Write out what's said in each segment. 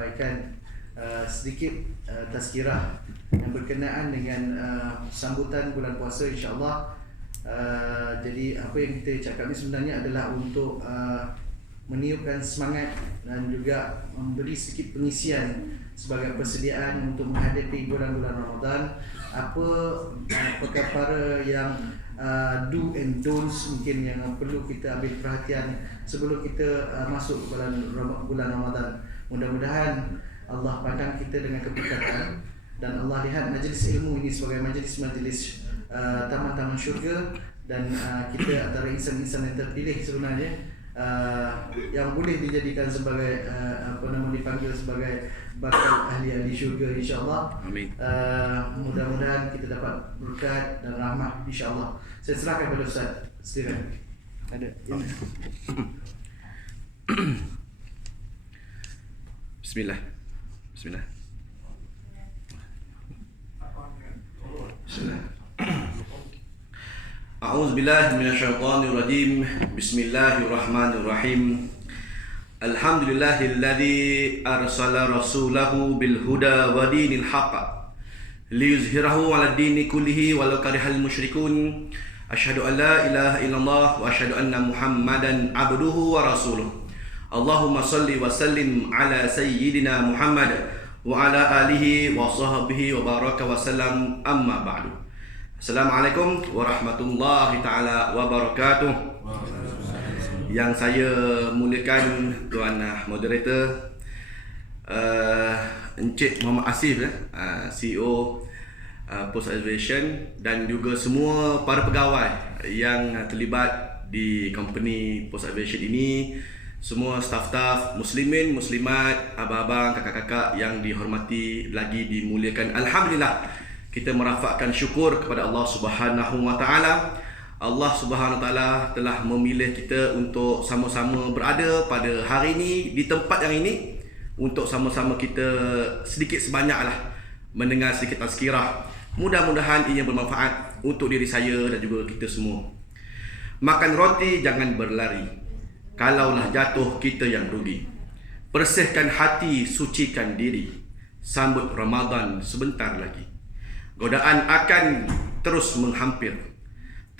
menyampaikan sedikit tazkirah yang berkenaan dengan sambutan bulan puasa, insya-Allah. Jadi apa yang kita cakap ni sebenarnya adalah untuk meniupkan semangat dan juga memberi sedikit pengisian sebagai persediaan untuk menghadapi bulan-bulan Ramadan. Apa perkara yang do and don'ts mungkin yang perlu kita ambil perhatian sebelum kita masuk bulan Ramadan. Mudah-mudahan Allah pandang kita dengan keberkatan dan Allah lihat majlis ilmu ini sebagai majlis-majlis taman-taman syurga, dan kita antara insan-insan yang terpilih sebenarnya yang boleh dijadikan sebagai dipanggil sebagai bakal ahli-ahli syurga, insya-Allah. Amin. Mudah-mudahan kita dapat berkat dan rahmat, insya-Allah. Saya serahkan kepada Ustaz. Silakan. Ada. Bismillah. Bismillah. A'udzu billahi minasyaitonir rajim. Bismillahirrahmanirrahim. Alhamdulillahilladzi arsala rasulahu bil huda wa dinil haqq liyuzhirahu 'ala ad-dini kullihi walau karihal musyrikun. Asyhadu an la ilaha illallah wa asyhadu anna Muhammadan 'abduhu wa rasuluh. Allahumma salli wa sallim ala sayyidina Muhammad wa ala alihi wa sahbihi wa baraka wa sallam, amma ba'du. Assalamualaikum warahmatullahi ta'ala wabarakatuh. Yang saya muliakan Tuan Moderator, Encik Muhammad Asif, CEO Post Aviation, dan juga semua para pegawai yang terlibat di company Post Aviation ini, semua staf-staf, muslimin, muslimat, abang-abang, kakak-kakak yang dihormati lagi dimuliakan. Alhamdulillah, kita merafakkan syukur kepada Allah Subhanahu wa taala. Allah Subhanahu wa taala telah memilih kita untuk sama-sama berada pada hari ini di tempat yang ini untuk sama-sama kita sedikit sebanyaklah mendengar sedikit tazkirah. Mudah-mudahan ia bermanfaat untuk diri saya dan juga kita semua. Makan roti jangan berlari. Kalaulah jatuh kita yang rugi. Bersihkan hati, sucikan diri. Sambut Ramadan sebentar lagi. Godaan akan terus menghampir.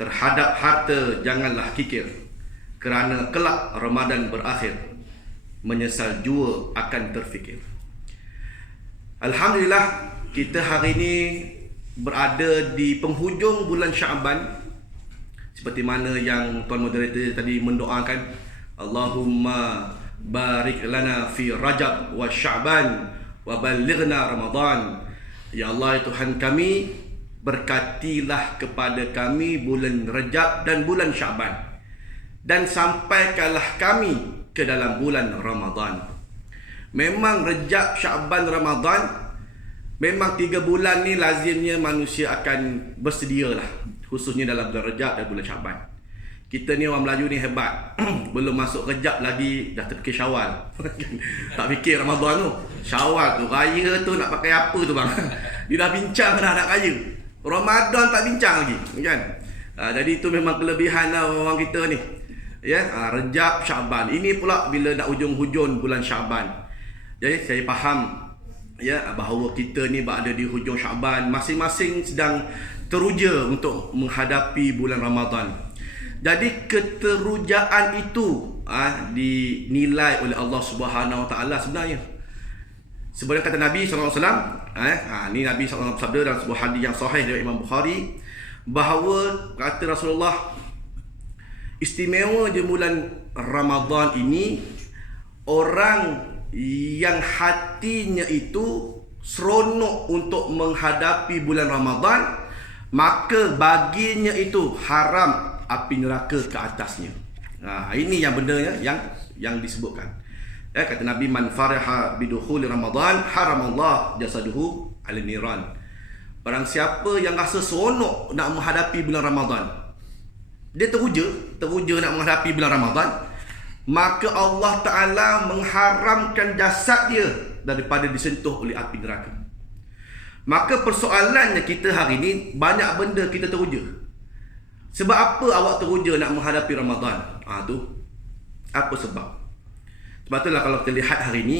Terhadap harta janganlah kikir, kerana kelak Ramadan berakhir. Menyesal jua akan terfikir. Alhamdulillah, kita hari ini berada di penghujung bulan Syaban. Seperti mana yang Tuan Moderator tadi mendoakan, Allahumma barik lana fi Rajab wa Sya'ban wa balighna Ramadan. Ya Allah, Tuhan kami, berkatilah kepada kami bulan Rajab dan bulan Sya'ban, dan sampaikanlah kami ke dalam bulan Ramadan. Memang Rajab, Sya'ban, Ramadan, memang 3 bulan ni lazimnya manusia akan bersedialah, khususnya dalam bulan Rajab dan bulan Sya'ban. Kita ni orang Melayu ni hebat. Belum masuk Rejab lagi dah terfikir Syawal. Tak fikir Ramadan tu. Syawal tu, raya tu nak pakai apa tu bang? Dia dah bincang dah nak raya. Ramadan tak bincang lagi, kan? Jadi itu memang kelebihan lah orang kita ni. Ya, Rejab, Syaban. Ini pula bila nak hujung-hujung bulan Syaban. Jadi saya faham ya bahawa kita ni berada di hujung Syaban, masing-masing sedang teruja untuk menghadapi bulan Ramadan. Jadi keterujaan itu dinilai oleh Allah Subhanahu wa taala sebenarnya. Sebenarnya kata Nabi SAW, ni Nabi SAW bersabda dalam sebuah hadis yang sahih dari Imam Bukhari, bahawa kata Rasulullah, istimewa di bulan Ramadan ini orang yang hatinya itu seronok untuk menghadapi bulan Ramadan, maka baginya itu haram api neraka ke atasnya. Ini yang bendanya yang disebutkan. Kata Nabi, man faraha bidukhuli Ramadan haramallah jasaduhu 'ala niran. Barang siapa yang rasa seronok nak menghadapi bulan Ramadan, dia teruja nak menghadapi bulan Ramadan, maka Allah Ta'ala mengharamkan jasad dia daripada disentuh oleh api neraka. Maka persoalannya kita hari ini, banyak benda kita teruja. Sebab apa awak teruja nak menghadapi Ramadan? Tu apa sebab? Sebab itulah kalau kita lihat hari ini,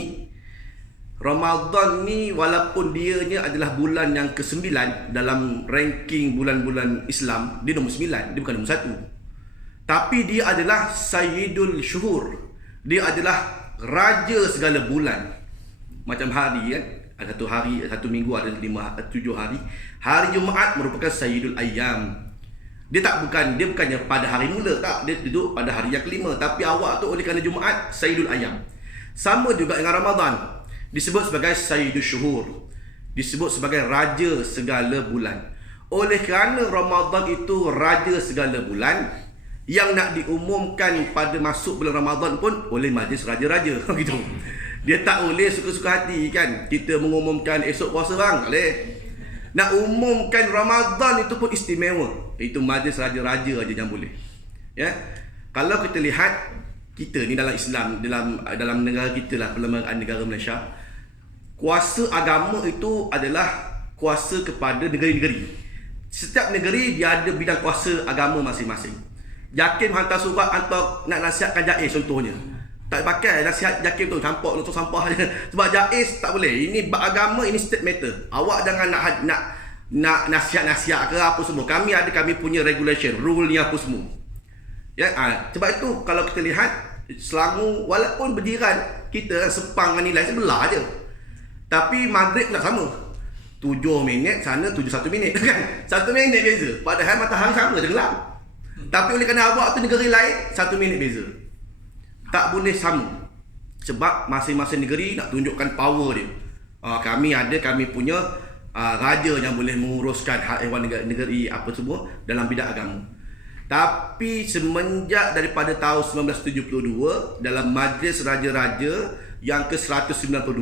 Ramadan ni walaupun dianya adalah bulan yang ke-9 dalam ranking bulan-bulan Islam, dia nombor 9, dia bukan nombor 1. Tapi dia adalah Sayyidul Syuhur. Dia adalah raja segala bulan. Macam hari kan, ada satu hari, satu minggu ada 7 hari. Hari Jumaat merupakan Sayyidul Ayyam. Dia bukannya pada hari mula, tak. Dia duduk pada hari yang ke-5. Tapi awak tu oleh kerana Jumaat, Sayyidul Ayyam. Sama juga dengan Ramadan. Disebut sebagai Sayyidul Syuhur. Disebut sebagai raja segala bulan. Oleh kerana Ramadan itu raja segala bulan, yang nak diumumkan pada masuk bulan Ramadan pun oleh majlis raja-raja. Gitu. Dia tak boleh suka-suka hati kan. Kita mengumumkan esok puasa bang, tak boleh. Nak umumkan Ramadan itu pun istimewa. Itu majlis raja-raja aja yang boleh. Ya. Kalau kita lihat, kita ni dalam Islam, dalam negara kita lah, perlembagaan negara Malaysia, kuasa agama itu adalah kuasa kepada negeri-negeri. Setiap negeri dia ada bidang kuasa agama masing-masing. Jakim hantar surat nak nasihatkan Jais contohnya. Tak pakai nasihat Jakim tu, campak untuk sampah je. Sebab Jais tak boleh. Ini bab agama, ini state matter. Awak jangan nak nasihat-nasihat ke apa semua. Kami punya regulation, rule ni apa semua. Ya, sebab itu kalau kita lihat Selangor walaupun berjiran, kita Sepang dengan nilai sebelah je. Tapi maghrib tak sama. 7 minit sana, 7 minit kan. 1 minit beza. Padahal matahari sama je gelap. Tapi oleh kerana awak tu negeri lain, 1 minit beza. Tak boleh sama. Sebab masing-masing negeri nak tunjukkan power dia. Kami punya raja yang boleh menguruskan hak ehwal negeri apa semua dalam bidang agama. Tapi semenjak daripada tahun 1972 dalam Majlis Raja-Raja yang ke-192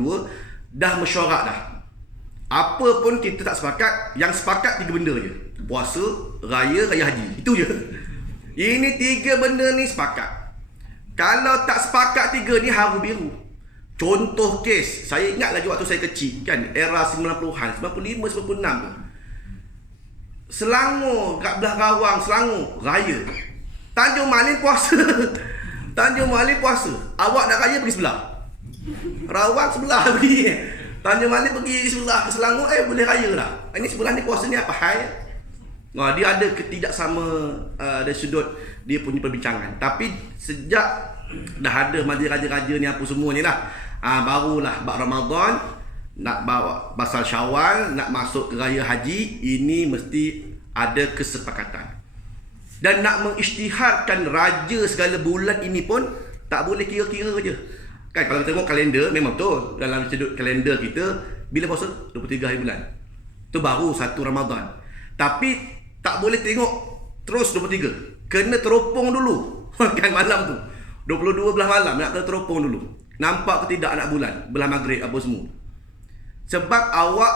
dah mesyuarat dah. Apa pun kita tak sepakat, yang sepakat 3 benda je. Puasa, raya haji. Itu je. Ini 3 benda ni sepakat. Kalau tak sepakat 3 ni haru biru. Contoh kes, saya ingat lagi waktu saya kecil kan, era 90-an, 95, 96 tu. Selangor, kat belah Rawang, Selangor, raya. Tanjung Malin puasa. Tanjung Malin puasa. Awak nak raya pergi sebelah. Rawang sebelah pergi. Tanjung Malin pergi sebelah Selangor, boleh raya lah. Ini sebelah ni puasa ni apa hal? Dia ada ketidaksama dari sudut dia punya perbincangan. Tapi sejak dah ada majlis raja-raja ni apa semua ni lah, barulah bab Ramadan, nak bawa pasal Syawal, nak masuk ke raya haji, ini mesti ada kesepakatan. Dan nak mengisytiharkan raja segala bulan ini pun tak boleh kira-kira je. Kan kalau kita tengok kalender, memang betul dalam sudut kalender kita bila puasa 23 hari bulan. Tu baru 1 Ramadan. Tapi tak boleh tengok terus 23. Kena teropong dulu. Kan malam tu 22 belah malam nak kena teropong dulu. Nampak ke tidak anak bulan, belah maghrib apa semua. Sebab awak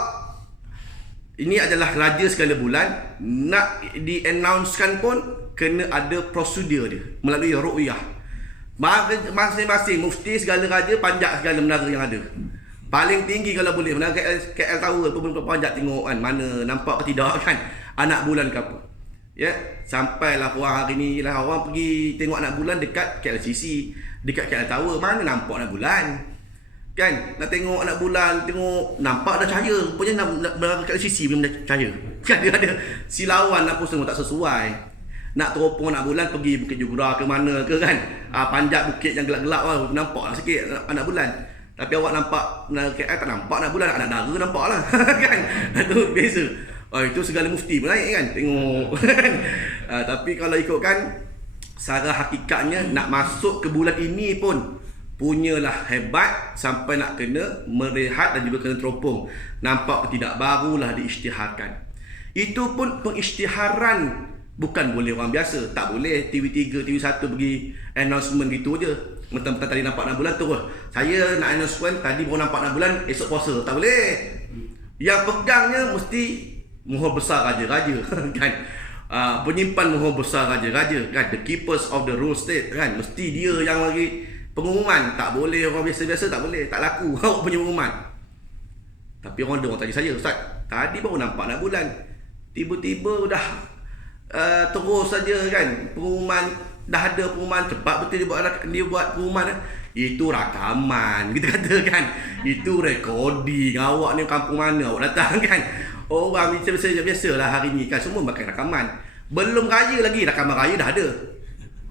ini adalah raja segala bulan, nak di-announcekan pun kena ada prosedur dia melalui ru'yah. Masing-masing mufti segala raja panjat segala menara yang ada. Paling tinggi kalau boleh menara KL Tower pun panjat tengok kan mana nampak ke tidak kan anak bulan ke apa. Ya, sampailah hari ni lah orang pergi tengok anak bulan dekat KLCC, dekat KL Tower, mana nampak anak bulan. Kan nak tengok anak bulan, tengok nampak dah cahaya, rupanya nak KLCC belum dah cahaya. Kan dia ada silawan apa semua tak sesuai. Nak teropong anak bulan pergi Bukit Jugura ke mana ke kan, panjat bukit yang gelap-gelap lah, nampaklah sikit anak bulan. Tapi awak nampak KL tak nampak anak bulan, anak dara nampak lah. Kan itu beza. Itu segala mufti pun naik kan tengok. Tapi kalau ikutkan secara hakikatnya, nak masuk ke bulan ini pun punyalah hebat sampai nak kena merehat dan juga kena teropong. Nampak ke tidak, barulah diisytiharkan. Itu pun pengisytiharan, bukan boleh orang biasa. Tak boleh TV3, TV1 pergi announcement gitu je. Mentang-mentang tadi nampak anak bulan terus saya nak announcement, tadi baru nampak anak bulan, esok puasa. Tak boleh. Yang pegangnya mesti Muhur besar raja-raja kan, penyimpan muhur besar raja-raja kan, the keepers of the rule state kan, mesti dia yang bagi pengumuman. Tak boleh orang biasa-biasa, tak boleh, tak laku awak punya pengumuman. Tapi orang tanya saya, Ustaz, tadi baru nampak anak bulan, tiba-tiba dah terus saja kan pengumuman, dah ada pengumuman, cepat betul dia buat pengumuman. Itu rakaman, kita katakan. Itu recording. Awak ni kampung mana awak datang kan? Orang biasa-biasalah hari ni kan semua pakai rakaman. Belum raya lagi, rakaman raya dah ada.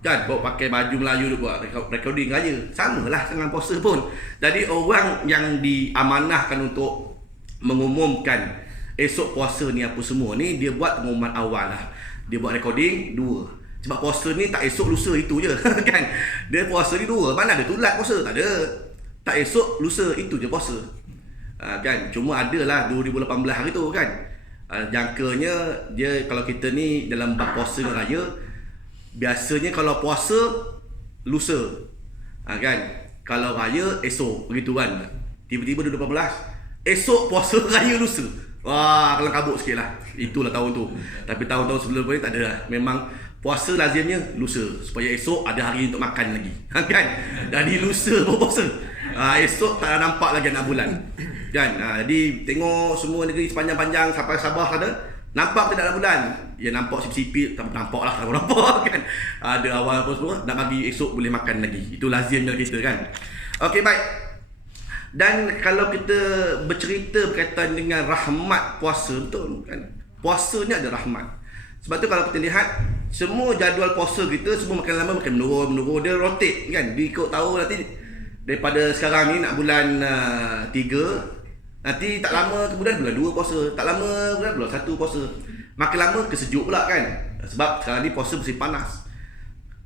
Kan bawa pakai baju Melayu tu buat recording raya. Samalah dengan puasa pun. Jadi orang yang diamanahkan untuk mengumumkan esok puasa ni apa semua ni, dia buat pengumuman awal lah. Dia buat recording 2. Sebab puasa ni tak esok lusa itu je kan. Dia puasa ni 2. Mana ada tulat puasa? Tak ada. Tak esok lusa itu je puasa. Kan cuma adalah 2018 hari tu kan. Jangkanya dia kalau kita ni dalam bab puasa dan raya, biasanya kalau puasa lusa, kan, kalau raya esok, begitu kan. Tiba-tiba 2018 esok puasa raya lusa. Wah, kelang kabut sikit lah. Itulah tahun tu. Tapi tahun-tahun sebelum ni tak ada lah. Memang puasa lazimnya lusa, supaya esok ada hari untuk makan lagi. Kan? Jadi lusa pun puasa. Esok tak nampak lagi anak bulan. Kan? Jadi tengok semua negeri sepanjang-panjang sampai Sabah ada, nampak tidak anak bulan. Ya nampak sipit-sipit, tak nampak lah, tak nampak kan. Ada awal apa semua, nak bagi esok boleh makan lagi. Itu lazimnya kita kan. Okey, baik. Dan kalau kita bercerita berkaitan dengan rahmat puasa, betul kan? Puasa ni ada rahmat. Sebab tu kalau kita lihat semua jadual puasa kita semua makin lama makin menurun, dia rotate kan. Ikut tahu nanti daripada sekarang ni nak bulan 3, nanti tak lama kemudian bulan 2 puasa, tak lama kemudian bulan 1 puasa. Makin lama kesejuk pula kan. Sebab sekarang ni puasa musim panas.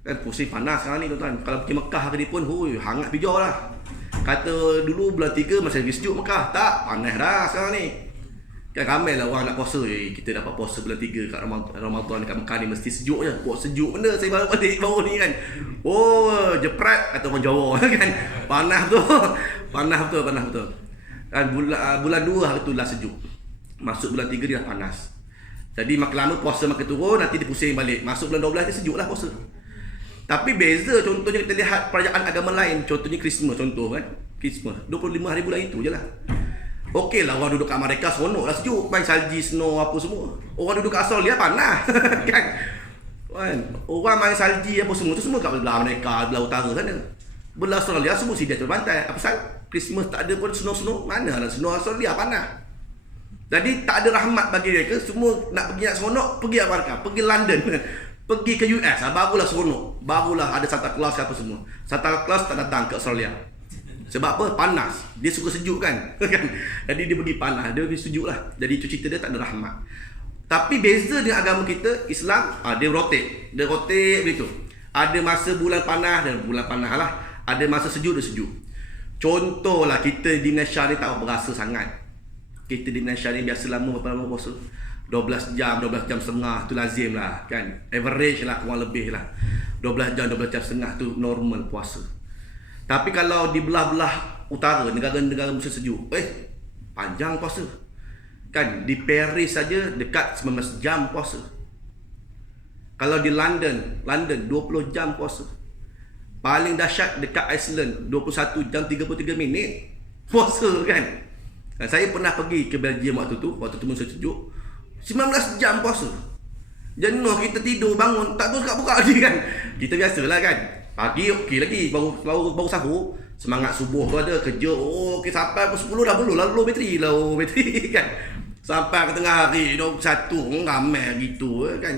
Kan musim panas sekarang ni tuan-tuan. Kalau pergi Mekah hari ni pun hangat bijau lah. Kata dulu bulan 3 masih lagi sejuk Mekah. Tak, panas dah sekarang ni. Kan ramai lah orang nak puasa. Kita dapat puasa bulan 3 kat Ramadan dekat Mekah ni mesti sejuk je. Buat sejuk benda saya baru balik baru ni kan. Jepret kata orang Jawa kan. Panas tu. Panas betul. Dan bulan 2 hari tu lah sejuk. Masuk bulan 3 dia dah panas. Jadi makin lama puasa makin turun, nanti dia pusing balik. Masuk bulan 12 dia sejuk lah puasa. Tapi beza contohnya kita lihat perayaan agama lain. Contohnya Christmas contoh kan. Christmas 25 hari bulan itu je lah. Okey lah orang duduk kat Amerika seronok lah sejuk. Main salji, snow apa semua. Orang duduk kat Australia panas kan. Orang main salji apa semua tu semua kat belah Amerika, belah utara sana. Belah Australia semua sedia terbantai. Apa pasal Christmas tak ada pun snow-snow. Mana ada snow Australia panas. Jadi tak ada rahmat bagi mereka. Semua nak pergi nak seronok, pergi Amerika, pergi London, pergi ke US, barulah seronok. Barulah ada Santa Claus apa semua. Santa Claus tak datang ke Australia. Sebab apa? Panas. Dia suka sejuk kan. Jadi dia pergi panas, dia pergi sejuk lah. Jadi itu cerita dia tak ada rahmat. Tapi beza dengan agama kita, Islam, dia rotate. Dia rotate begitu. Ada masa bulan panas dan bulan panas lah. Ada masa sejuk dan sejuk. Contohlah kita di Malaysia ni tak berasa sangat. Kita di Malaysia ni biasa lama berapa lama puasa? 12 jam setengah tu lazim lah kan. Average lah, kurang lebih lah 12 jam setengah tu normal puasa. Tapi kalau di belah-belah utara, negara-negara musim sejuk, panjang puasa kan. Di Paris saja dekat 19 jam puasa. Kalau di London 20 jam puasa. Paling dahsyat dekat Iceland 21 jam 33 minit puasa kan. Saya pernah pergi ke Belgium waktu tu musim sejuk 19 jam puasa. Jenuh kita tidur bangun tak terus buka lagi kan. Kita biasalah kan. Pagi okey lagi baru sahur, semangat subuh tu ada kerja. Okey sampai pukul 10 dah belum lalu bateri kan. Sampai ke tengah hari 21 ramai gitu kan.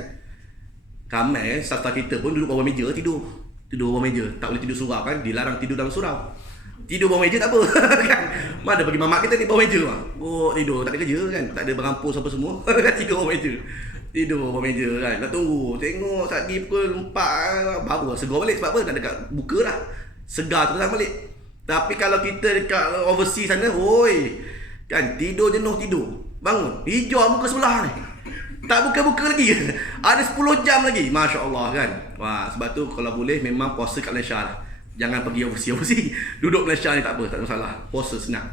Ramai staff kita pun duduk bawah meja tidur bawah meja. Tak boleh tidur surau kan, dilarang tidur dalam surau. Tidur bawah meja tak apa kan. Mana bagi mamak kita ni bawah meja mah. Tidur tak ada kerja kan, tak ada berampus apa semua. Tidur bawah meja. Tidur bawah meja kan. Nak tunggu tengok saat di pukul 4 baru segar balik. Sebab apa? Dah dekat buka dah. Segar tu dah balik. Tapi kalau kita dekat overseas sana, kan tidur jenuh tidur. Bangun, hijau muka sebelah ni. Tak buka-buka lagi. Ada 10 jam lagi. Masya-Allah kan. Wah, sebab tu kalau boleh memang puasa kat Malaysia lah. Jangan pergi overseas. Duduk Malaysia ni tak apa, tak ada masalah. Puasa senang.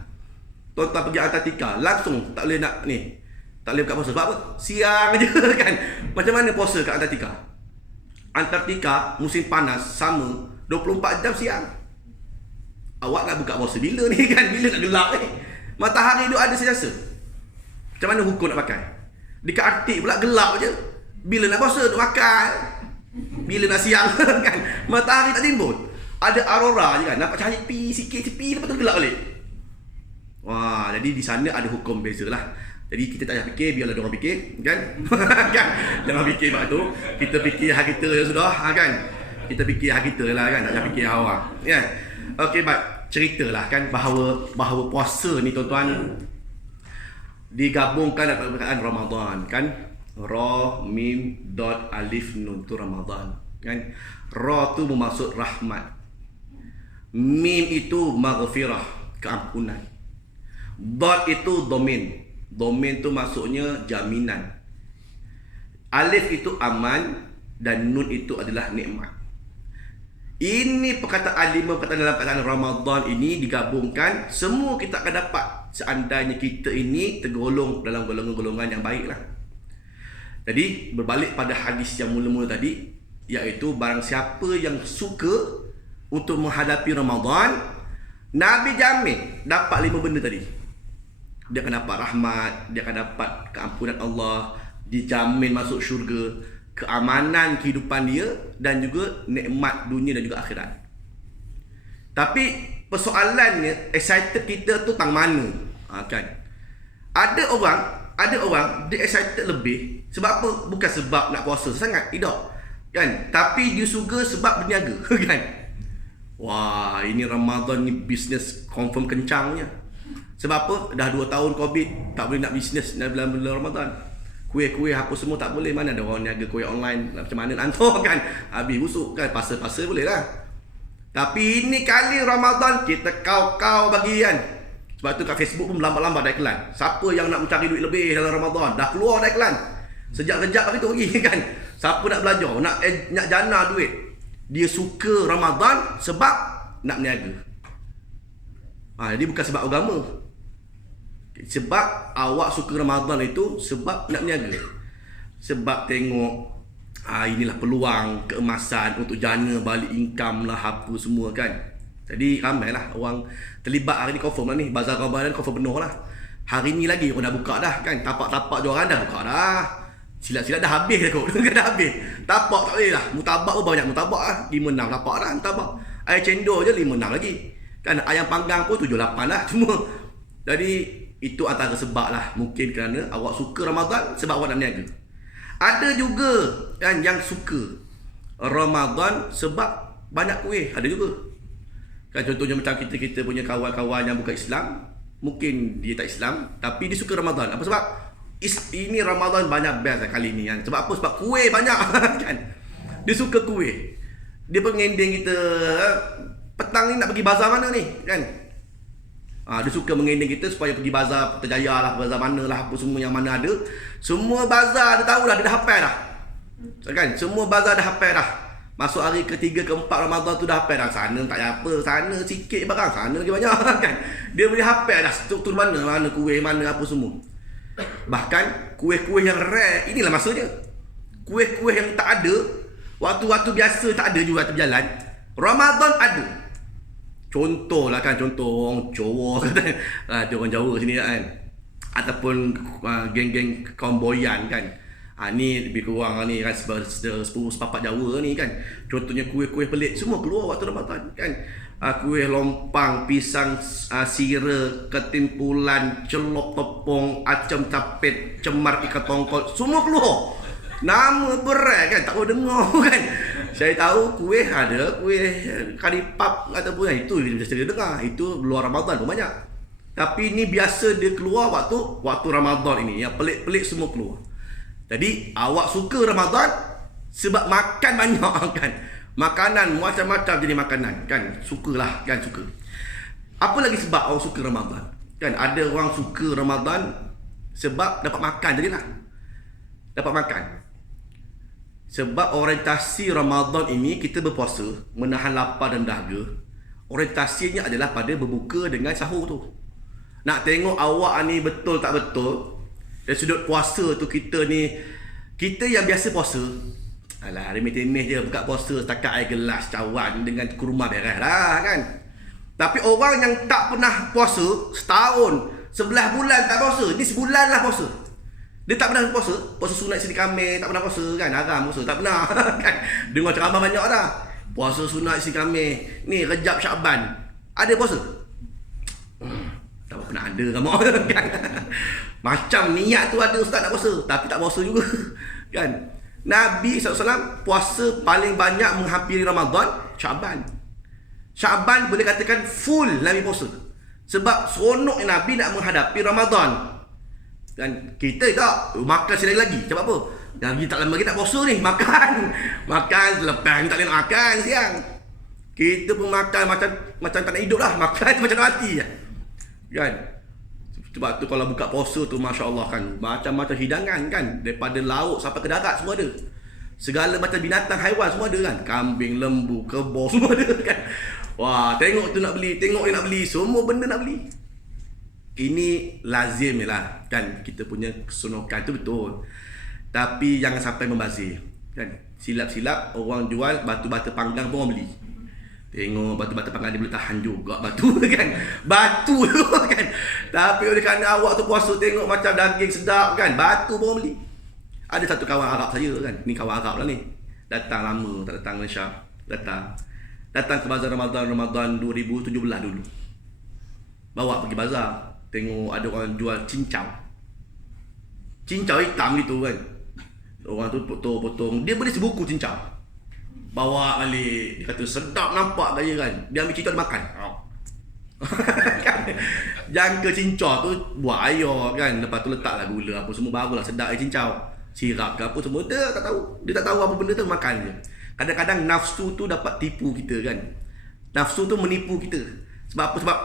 Tuan-tuan pergi Antartika, langsung tak boleh nak ni. Tak boleh buka puasa. Sebab apa? Siang je kan. Macam mana puasa kat Antartika? Antartika musim panas sama 24 jam siang. Awak nak buka puasa bila ni kan? Bila nak gelap ni? Matahari tu ada sentiasa. Macam mana hukum nak pakai? Dekat Arktik pula gelap je. Bila nak puasa nak makan? Bila nak siang kan? Matahari tak timbul. ada aurora je kan. Nampak cahaya pi sikit pi lepas tu gelap balik. Wah, jadi di sana ada hukum bezalah. Jadi kita tak payah fikir, biarlah diorang fikir kan. Kan? Jangan fikir bab tu. Kita fikir hak kita je sudah kan. Kita fikir hak kita lah kan, tak payah fikir awak. Kan? Okey, baik. Ceritalah kan bahawa puasa ni tuan-tuan digabungkan dalam perkataan Ramadan kan. Ra mim dot alif nun tu Ramadan kan. Ra tu bermaksud rahmat. Mim itu maghfirah, keampunan. Dot itu domain. Domain tu maksudnya jaminan. Alif itu aman dan nun itu adalah nikmat. Ini perkataan 5 perkataan dalam perkataan Ramadan ini digabungkan, semua kita akan dapat seandainya kita ini tergolong dalam golongan-golongan yang baiklah. Jadi berbalik pada hadis yang mula-mula tadi, iaitu barang siapa yang suka untuk menghadapi Ramadan, Nabi jamin dapat 5 benda tadi. Dia akan dapat rahmat, dia akan dapat keampunan Allah, dijamin masuk syurga, keamanan kehidupan dia dan juga nikmat dunia dan juga akhirat. Tapi persoalannya, excited kita tu tang mana? Kan? Ada orang dia excited lebih sebab apa? Bukan sebab nak puasa sangat, tidak. Kan? Tapi dia suka sebab berniaga, kan? Wah, ini Ramadan ni bisnes confirm kencangnya. Sebab apa? Dah 2 tahun Covid, tak boleh nak bisnes dalam bulan Ramadan. Kuih-kuih apa semua tak boleh. Mana ada orang niaga kuih online, macam mana nak hantar kan? Habis busuk kan, pasal-pasal boleh lah. Tapi ini kali Ramadan kita kau-kau bagi kan. Sebab tu kat Facebook pun lambat-lambat dah iklan. Siapa yang nak mencari duit lebih dalam Ramadan, dah keluar dah iklan. Sejak-sejak hari tu lagi kan. Siapa nak belajar, nak jana duit, dia suka Ramadan sebab nak berniaga. Jadi bukan sebab agama. Sebab awak suka Ramadan itu sebab nak berniaga. Sebab tengok inilah peluang keemasan untuk jana balik income lah apa semua kan. Jadi ramailah orang terlibat hari ni, confirm lah ni. Bazar Ramadan confirm penuh lah. Hari ni lagi orang dah buka dah kan. Tapak-tapak jualan dah buka dah. Silat-silat dah habis dah kot. Dah habis. Tapak tak boleh lah. Mutabak pun banyak mutabak lah. 5-6 tapak dah mutabak. Air cendol je 5-6 lagi. Kan ayam panggang pun 7-8 lah cuma. Jadi itu antara sebab lah. Mungkin kerana awak suka Ramadan sebab awak nak berniaga. Ada juga kan yang suka Ramadan sebab banyak kuih. Ada juga. Kan contohnya macam kita punya kawan-kawan yang bukan Islam. Mungkin dia tak Islam tapi dia suka Ramadan. Apa sebab? Ini Ramadan banyak best kali ni kan. Sebab apa? Sebab kuih banyak kan. Dia suka kuih. Dia pengending kita petang ni nak pergi bazar mana ni kan. Dia suka mengending kita supaya pergi bazar Putrajaya lah, bazar mana lah, apa semua yang mana ada. Semua bazar dia tahu dah, dia dah hafal dah. Kan? Semua bazar dah hafal dah. Masuk hari ke-3, ke-4 Ramadan tu dah hafal dah. Sana tak payah apa, sana sikit barang, sana lagi banyak kan. Dia boleh hafal dah struktur mana kuih, mana apa semua. Bahkan kuih-kuih yang rare, inilah masanya. Kuih-kuih yang tak ada, waktu-waktu biasa tak ada juga atas berjalan, Ramadan ada. Contoh lah kan, contoh orang Jawa kata. Ada orang Jawa sini kan. Ataupun geng-geng kaum boyan kan. Ni lebih kurang ni kan sepupu sepapak Jawa ni kan. Contohnya kuih-kuih pelik semua keluar waktu Ramadan kan. Kuih lompang, pisang sira, ketimpulan, celup tepung, acem capit, cemar ikan tongkol, semua keluar. Nama berat kan, tak boleh dengar kan. Saya tahu kuih ada, kuih karipap ataupun itu biasa dia dengar. Itu luar Ramadan pun banyak. Tapi ni biasa dia keluar waktu Ramadan ini. Yang pelik-pelik semua keluar. Jadi awak suka Ramadan sebab makan banyak kan. Makanan macam-macam jenis makanan kan. Sukalah kan, suka. Apa lagi sebab awak suka Ramadan? Kan ada orang suka Ramadan sebab dapat makan jadilah. Dapat makan. Sebab orientasi Ramadan ini kita berpuasa, menahan lapar dan dahaga. Orientasinya adalah pada berbuka dengan sahur tu. Nak tengok awak ni betul tak betul. Dari sudut puasa tu kita yang biasa puasa, alah remeh-temeh je buka puasa setakat air gelas cawan dengan kurma beres lah kan. Tapi orang yang tak pernah puasa setahun, 11 bulan tak puasa, ni sebulan lah puasa. Dia tak pernah puasa sunat sini Khamis, tak pernah puasa kan, haram puasa, tak pernah kan. Dengar ceramah banyak dah. puasa sunat isi kami. Ni Rejab Syaban. Ada puasa? Tak pernah ada kamu kan. Macam niat tu ada ustaz nak puasa, tapi tak puasa juga. Kan? Nabi SAW puasa paling banyak menghampiri Ramadan Syaban. Syaban boleh katakan full Nabi puasa. Sebab seronok Nabi nak menghadapi Ramadan. Kan kita tak makan sekali lagi. Sebab apa? Nabi tak lama lagi tak puasa ni, makan. Makan selepas ni tak boleh nak makan siang. Kita pun makan macam tak nak hidup lah, makan macam nak mati lah. Kan? Sebab tu kalau buka puasa tu masya-Allah kan, macam-macam hidangan kan, daripada lauk sampai ke darat semua ada. Segala macam binatang haiwan semua ada kan. Kambing, lembu, kerbau semua ada kan. Wah, tengok tu nak beli, tengok ni nak beli, semua benda nak beli. Ini lazim lah kan, kita punya keseronokan tu betul. Tapi jangan sampai membazir kan. Silap-silap orang jual batu-batu panggang pun orang beli. Tengok batu-batu panggang dia boleh tahan juga batu kan. Batu tu kan. Tapi oleh kerana awak tu puasa tengok macam daging sedap kan, batu pun orang beli. Ada satu kawan Arab saya kan, ni kawan Arab lah ni. Datang lama tak datang Malaysia. Datang ke bazar Ramadan 2017 dulu. Bawa pergi bazar, tengok ada orang jual cincau. Cincau hitam gitu kan. Orang tu potong-potong, dia beli sebuku cincau. Bawa balik, dia kata sedap nampak gaya kan. Dia ambil cincau dia makan. Kan? Jangka cincau tu buat air kan. Lepas tu letaklah gula apa semua, barulah sedap air cincau. Sirap ke apa semua, dia tak tahu. Dia tak tahu apa benda tu, makan je. Kadang-kadang nafsu tu dapat tipu kita kan. Nafsu tu menipu kita. Sebab apa? Sebab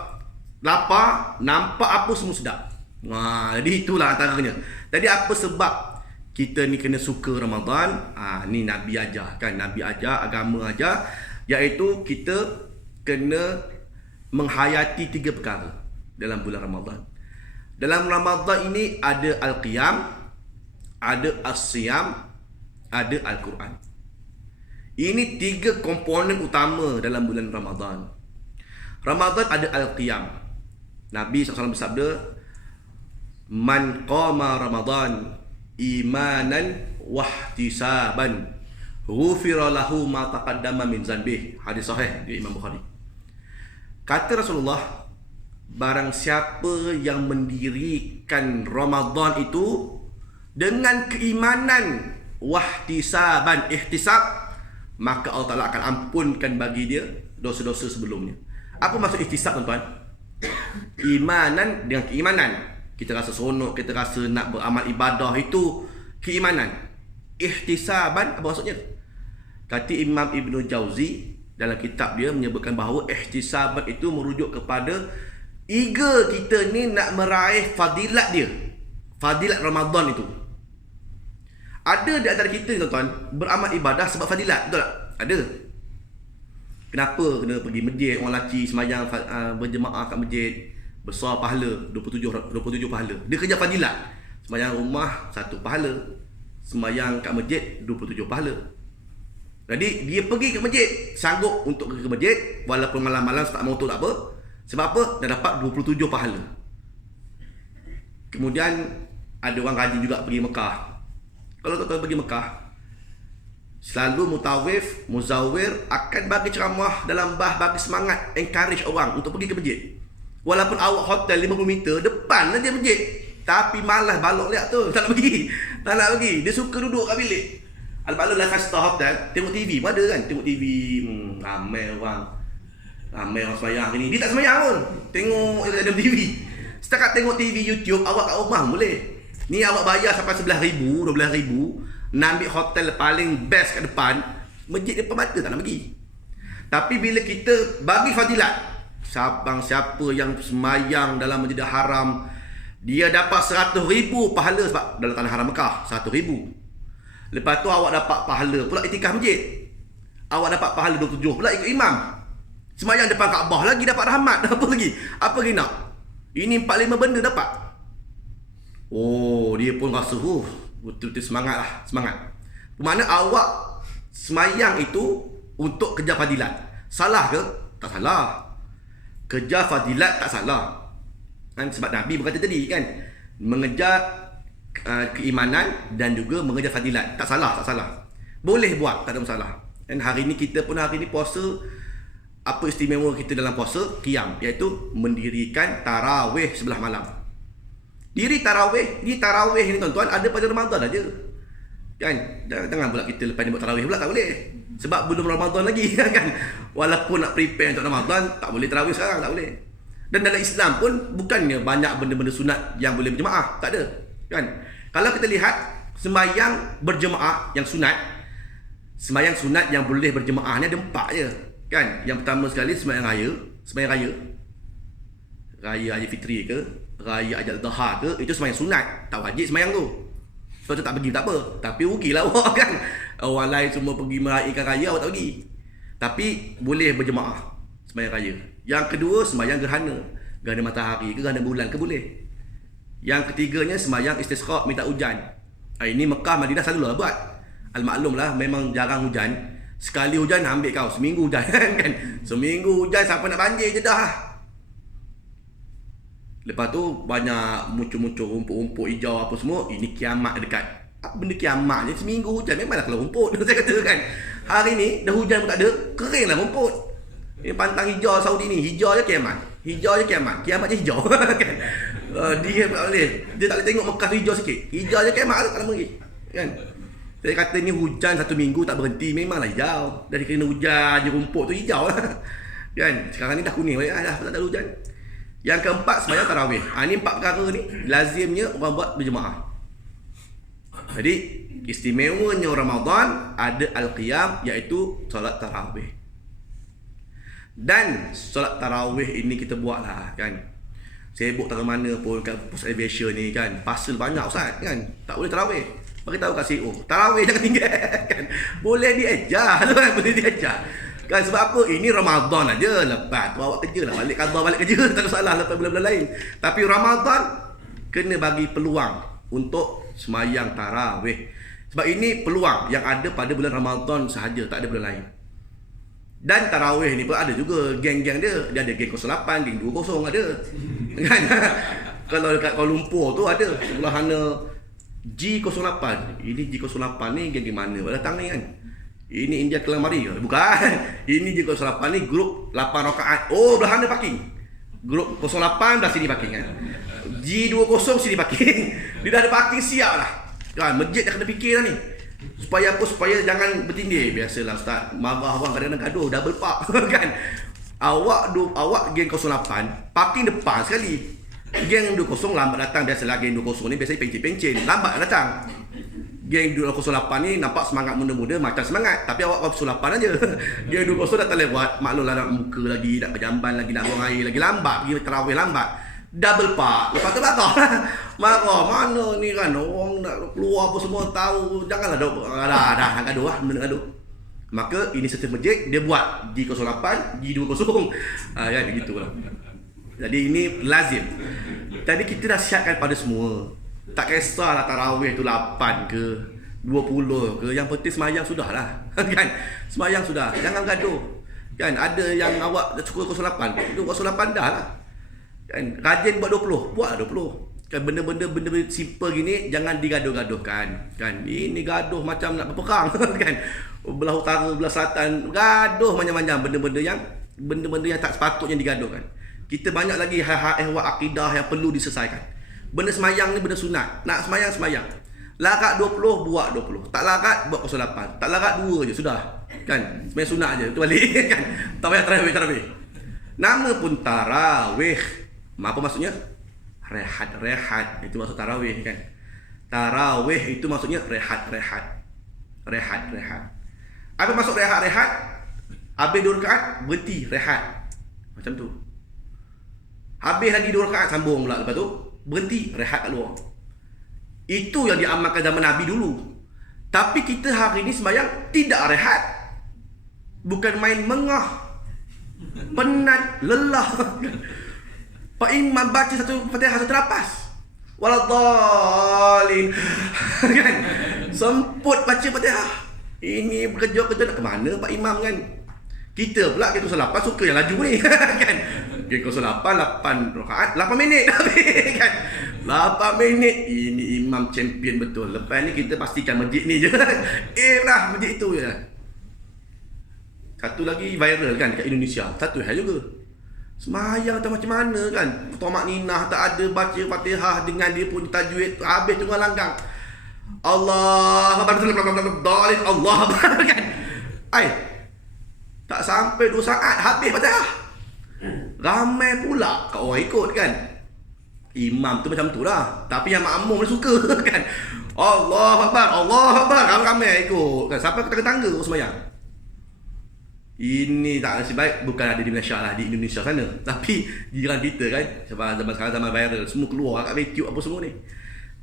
lapar, nampak apa semua sedap. Jadi itulah antaranya. Jadi apa sebab kita ni kena suka Ramadan? Ni Nabi ajar kan. Nabi ajar, agama ajar, iaitu kita kena menghayati 3 perkara dalam bulan Ramadan. Dalam Ramadan ini ada Al-Qiyam, ada As-Siyam, ada Al-Quran. Ini 3 komponen utama dalam bulan Ramadan. Ramadan ada Al-Qiyam. Nabi SAW bersabda, Man qama Ramadan imanan wahtisaban ghufira lahu ma taqaddama min zanbih. Hadis sahih di Imam Bukhari. Kata Rasulullah, barang siapa yang mendirikan Ramadan itu dengan keimanan wahtisaban, ihtisab, maka Allah Ta'ala akan ampunkan bagi dia dosa-dosa sebelumnya. Apa maksud ihtisab tuan-tuan? Imanan dengan keimanan. Kita rasa seronok, kita rasa nak beramal ibadah, itu keimanan. Ihtisaban apa maksudnya? Kata Imam Ibn Jauzi dalam kitab dia menyebutkan bahawa ihtisaban itu merujuk kepada ego kita ni nak meraih fadilat dia. Fadilat Ramadan itu. Ada di antara kita tuan-tuan beramal ibadah sebab fadilat, betul tak? Ada. Kenapa kena pergi masjid, orang lelaki sembahyang berjemaah kat masjid, besar pahala, 27 pahala. Dia kerja fadilat. Sembahyang rumah 1 pahala, sembahyang kat masjid 27 pahala. Jadi dia pergi ke masjid, sanggup untuk pergi ke masjid walaupun malam-malam start motor tak apa. Sebab apa? Dah dapat 27 pahala. Kemudian ada orang rajin juga pergi Mekah. Kalau tuan-tuan pergi Mekah, selalu mutawif, muzawir akan bagi ceramah dalam bah, bagi semangat, encourage orang untuk pergi ke masjid. Walaupun awak hotel 50 meter depan dia masjid, tapi malas balok lihat tu, tak nak pergi. Tak nak pergi. Dia suka duduk kat bilik. Al-Balok Life Star Hotel, tengok TV pun ada kan, tengok TV, ramai orang sembahyang ni. Dia tak sembahyang pun, tengok dalam TV. Setakat tengok TV YouTube, awak kat rumah boleh. Ni awak bayar sampai 11,000, 12,000, nak ambil hotel paling best kat depan, masjid depan mata tak nak pergi. Tapi bila kita bagi fadilat, siapa yang semayang dalam Masjidil Haram, dia dapat 100,000 pahala sebab dalam tanah haram Mekah 100,000. Lepas tu awak dapat pahala pula itikaf masjid. Awak dapat pahala 27 pula ikut imam. Semayang depan Kaabah lagi dapat rahmat. Apa lagi? Apa lagi nak? Ini 4-5 benda dapat. Oh, dia pun rasa betul-betul semangat lah. Semangat. Bermakna awak semayang itu untuk kejar fadilat. Salah ke? Tak salah. Kejar fadilat tak salah kan, sebab Nabi berkata tadi kan, mengejar keimanan dan juga mengejar fadilat tak salah, boleh buat, tak ada masalah Dan hari ni kita pun hari ni puasa, apa istimewa kita dalam puasa? Qiyam, iaitu mendirikan tarawih sebelah malam. Diri tarawih ni tuan-tuan ada pada Ramadan aja. Kan? Jangan pula kita lepas ni buat tarawih pula, tak boleh. Sebab belum Ramadan lagi kan. Walaupun nak prepare untuk Ramadan, tak boleh tarawih sekarang, tak boleh. Dan dalam Islam pun bukannya banyak benda-benda sunat yang boleh berjemaah, tak ada. Kan? Kalau kita lihat sembahyang berjemaah yang sunat, sembahyang sunat yang boleh berjemaah ni ada 4 je. Kan? Yang pertama sekali sembahyang raya. Raya Aidilfitri ke, raya Ailadha ke, itu sembahyang sunat, tak wajib sembahyang tu. Sebab tu tak pergi tak apa, tapi rugilah awak kan. Orang lain semua pergi meraihkan raya, awak tak pergi. Tapi boleh berjemaah sembahyang raya. Yang kedua sembahyang gerhana matahari ke, gerhana bulan ke boleh. Yang ketiganya sembahyang istisqa, minta hujan. Ini Mekah, Madinah selalulah buat. Al-maklum lah, memang jarang hujan. Sekali hujan ambil kau seminggu hujan kan. Seminggu hujan sampai nak banjir je dah. Lepas tu banyak muncul-muncul rumput-rumput hijau apa semua. Ini kiamat dekat. Apa benda kiamat je? Seminggu hujan memanglah kalau rumput. Saya kata kan. Hari ni dah hujan pun tak ada, keringlah rumput. Ini pantang hijau Saudi ni, hijau je kiamat. Hijau je kiamat. Kiamat je hijau kan. Dia tak boleh. Dia tak boleh tengok Mekah hijau sikit. Hijau je kiamat tak lama lagi. Kan? Saya kata ni hujan 1 minggu tak berhenti, memanglah hijau. Dari kena hujan je rumput tu hijau lah. Kan? Sekarang ni dah kuning balik dah, tak ada hujan. Yang keempat sembahyang tarawih. Ni 4 perkara ni lazimnya orang buat berjemaah. Jadi istimewanya Ramadan ada al-qiyam, iaitu solat tarawih. Dan solat tarawih ini kita buatlah kan. Sibuk tak ke mana pun kat post elevation ni kan. Pasal banyak ustaz kan. Tak boleh tarawih. Bagi tahu kat CEO, tarawih jangan tinggal kan. Boleh diejar tu kan, boleh diejar. Kan sebab apa? Ini Ramadan aja. Lepas tu awak kerja lah, balik qada balik kerja, tak ada salah lepas bulan-bulan lain. Tapi Ramadan kena bagi peluang untuk semayang tarawih. Sebab ini peluang yang ada pada bulan Ramadan sahaja, tak ada bulan lain. Dan tarawih ni pun ada juga geng-geng dia. Dia ada geng 08, geng 20 ada. Kan? Kalau dekat Kuala Lumpur tu ada sebelah mana G08. Ini G08 ni geng di mana datang ni kan? Ini India Kelamari ke? Bukan. Ini G08 ni grup 8 rakaat. Oh, belah mana parking? Grup 08 belah sini parking kan. G20 sini parking. Dia dah ada parking siap lah. Kan masjid dah kena fikir dah ni. Supaya apa? Supaya jangan bertindih. Biasalah ustaz, marah orang kadang-kadang gaduh double park kan. Awak geng 08 parking depan sekali. Geng 20 lambat datang, biasalah geng 20 ni biasanya pencin-pencin, lambat datang. Geng 208 ni nampak semangat muda-muda, macam semangat, tapi awak 08 aja. Geng 20 datang lewat, maklumlah nak muka lagi, nak berjamban lagi, nak buang air lagi, lambat, pergi tarawih lambat. Double park. Lepas tu marah. Marah mana ni kan, orang nak keluar apa semua tahu, janganlah dah gaduh lah, benda gaduh. Maka ini setiap masjid dia buat G08, G20. Kan begitulah. Jadi ini lazim. Jadi kita dah siapkan pada semua. Tak kisahlah tarawih tu 8 ke 20 ke, yang penting semayang sudahlah. Kan? Semayang sudah. Jangan gaduh. Kan ada yang awak suka 08, itu 08 dah lah. Kan rajin buat 20, buat 20. Kan benda-benda simple gini jangan digaduh-gaduhkan. Kan ini gaduh macam nak berperang kan. Belah utara, belah selatan, gaduh macam-macam benda-benda yang tak sepatutnya digaduhkan. Kita banyak lagi hal-hal ehwal akidah yang perlu diselesaikan. Benda semayang ni benda sunat. Nak semayang. Larat 20, buat 20. Tak larat, buat 08. Tak larat 2 je, sudah. Kan? Semayang sunat je, tu balik. Kan? Tak payah tarawih. Nama pun tarawih. Apa maksudnya? Rehat. Itu maksud tarawih kan? Tarawih itu maksudnya rehat. Apa maksud rehat? Habis 2 rakaat, berhenti, rehat. Macam tu. Habis lagi 2 rakaat, sambung pula. Lepas tu berhenti, rehat kat luar. Itu yang diamalkan zaman Nabi dulu. Tapi kita hari ni sembahyang tidak rehat. Bukan main mengah, penat, lelah. Pak Imam baca satu Fatihah satu lapas, waladhdallin. Kan? Semput baca Fatihah. Ini bekerja-kerja nak ke mana Pak Imam kan? Kita pula kita 08 suka yang laju ni. Kan? Kita 08 8 rakaat 8 minit kan. 8 minit ini imam champion betul. Lepas ni kita pastikan masjid ni je. Lah masjid itu je. Satu lagi viral kan kat Indonesia. Satu hal juga. Semayang tak macam mana kan. Tomak ninah tak ada, baca Fatihah dengan dia pun tajwid, habis tengah langgang. Allah Akbar, Allah Akbar kan. Tak sampai 2 saat habis Fatihah. Ramai pula kat orang ikut kan. Imam tu macam tu lah, tapi yang makmum dia suka kan. Allah Akbar, Allah Akbar, ramai ikut kan. Sampai ke tangga semayang. Ini tak nasib baik bukan ada di Malaysia lah, di Indonesia sana. Tapi jiran kita kan, sebab zaman sekarang zaman viral, semua keluar kat YouTube apa semua ni.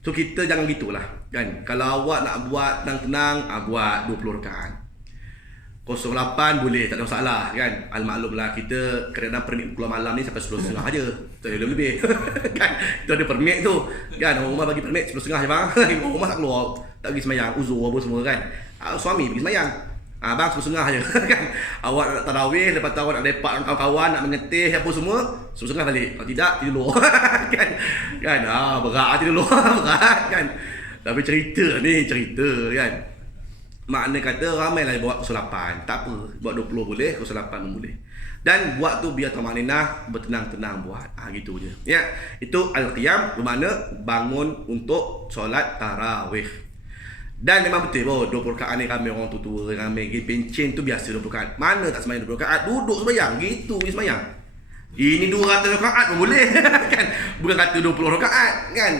So kita jangan gitulah kan. Kalau awak nak buat tenang-tenang, buat 20 rakaat. 08 boleh, tak ada masalah kan. Al-maklumlah kita kadang-kadang permit keluar malam ni sampai 10.30 aja. Tak boleh lebih. Kan kita ada permit tu. Kan orang rumah bagi permit 10.30 je bang. Orang rumah tak keluar, tak pergi semayang, uzur apa semua kan. Suami pergi semayang. Bang 10.30 je kan. Awak nak tarawih, lepas tu awak nak lepak dengan kawan-kawan, nak mengetih apa semua, 10.30 balik. Kalau tidak tidur luar. Kan. Kan berat tidur luar, berat kan. Tapi cerita ni cerita kan. Makna kata ramailah buat 08. Tak apa, buat 20 boleh, 08 pun boleh. Dan buat tu biar tamanina bertenang-tenang buat. Gitu je. Ya, itu al-qiyam bermakna bangun untuk solat tarawih. Dan memang betul 20 rakaat ni ramai orang tua-tua, ramai pergi pencen tu biasa 20 rakaat. Mana tak sembahyang 20 rakaat, duduk sembahyang, gitu je sembahyang. Ini 200 rakaat pun boleh kan. Bukan kata 20 rakaat kan.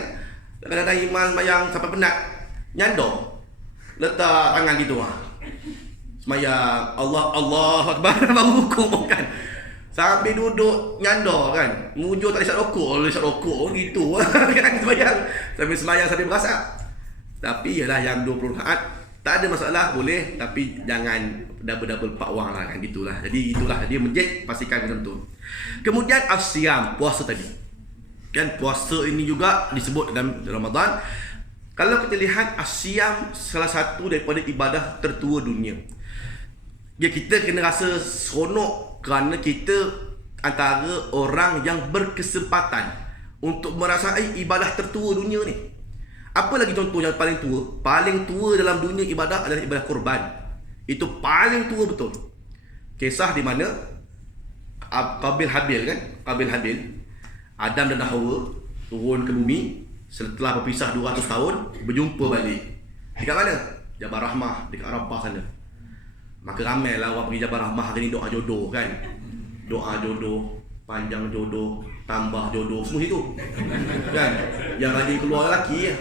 Kadang-kadang imam sembahyang sampai penat, nyandor. Letak tangan gitu sembahyang Allah Akbar baru rukuk kan. Sambil duduk nyandor kan. Mujur tak isap rokok gitu kan sembahyang. Sambil sembahyang sambil berasa. Tapi ialah yang 20 rakaat tak ada masalah, boleh, tapi jangan double-double pak wang lah kan, gitulah. Jadi itulah dia masjid pastikan macam tu. Kemudian as-siyam, puasa tadi. Kan puasa ini juga disebut dalam Ramadan. Kalau kita lihat as-siyam salah satu daripada ibadah tertua dunia. Ya, kita kena rasa seronok kerana kita antara orang yang berkesempatan untuk merasai ibadah tertua dunia ni. Apa lagi contoh yang paling tua? Paling tua dalam dunia ibadah adalah ibadah korban. Itu paling tua betul. Kisah di mana Qabil Habil kan? Qabil Habil, Adam dan Hawa turun ke bumi setelah berpisah 200 tahun, berjumpa balik. Dekat mana? Jabal Rahmah, dekat Arafah sana. Maka ramailah orang pergi Jabal Rahmah hari ni doa jodoh kan. Doa jodoh, panjang jodoh, tambah jodoh, semua itu kan. Yang lagi keluar lelaki,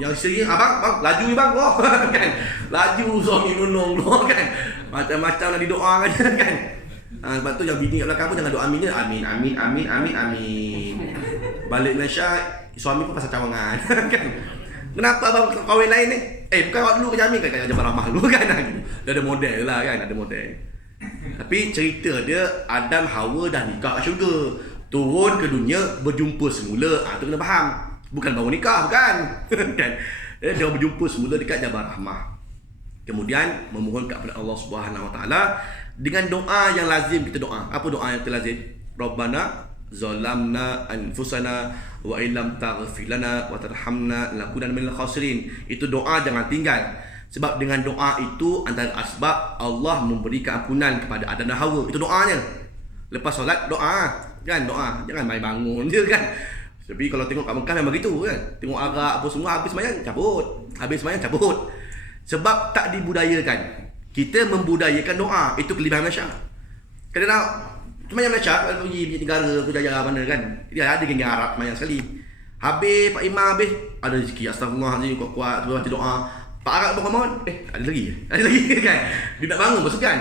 yang isteri abang laju ni bang keluar kan. Laju suami nunung keluar kan. Macam-macam nak didoakan kan. Sebab tu yang bini kat belakang pun jangan doa amin. Amin. Balik Malaysia, suami pun pasal cawangan kan. Kenapa abang kahwin lain ni? Bukan awak dulu kerja amin kan, Jabal Rahmah dulu kan. Dia ada model lah kan, ada model. Tapi cerita dia Adam Hawa dah nikah kat syurga, turun ke dunia berjumpa semula. Tu kena faham. Bukan baru nikah, bukan. Kan? Dia berjumpa semula dekat Jabal Rahmah. Kemudian memohon kepada Allah Subhanahu Wa Taala dengan doa yang lazim kita doa. Apa doa yang terlazim? Rabbana zalamna anfusana wa illam taghfir lana wa tarhamna lanakunanna minal khasirin. Itu doa jangan tinggal. Sebab dengan doa itu antara asbab Allah memberikan ampunan kepada Adam dan Hawa. Itu doanya. Lepas solat doa kan, doa. Jangan main bangun je kan. Tapi kalau tengok kat Mekah memang begitu kan. Tengok arak apa semua, habis sembahyang cabut. Habis sembahyang cabut. Sebab tak dibudayakan. Kita membudayakan doa. Itu kelebihan Malaysia. Kadang-kadang sembahyang Malaysia, kalau pergi negara Kejaya mana kan, dia ada geng Arab sembahyang sekali. Habis Pak Imam habis, ada rezeki, astagfirullahalazim, kuat-kuat baca doa. Pak Arab pun mohon, ada lagi kan. Dia nak bangun pun segan.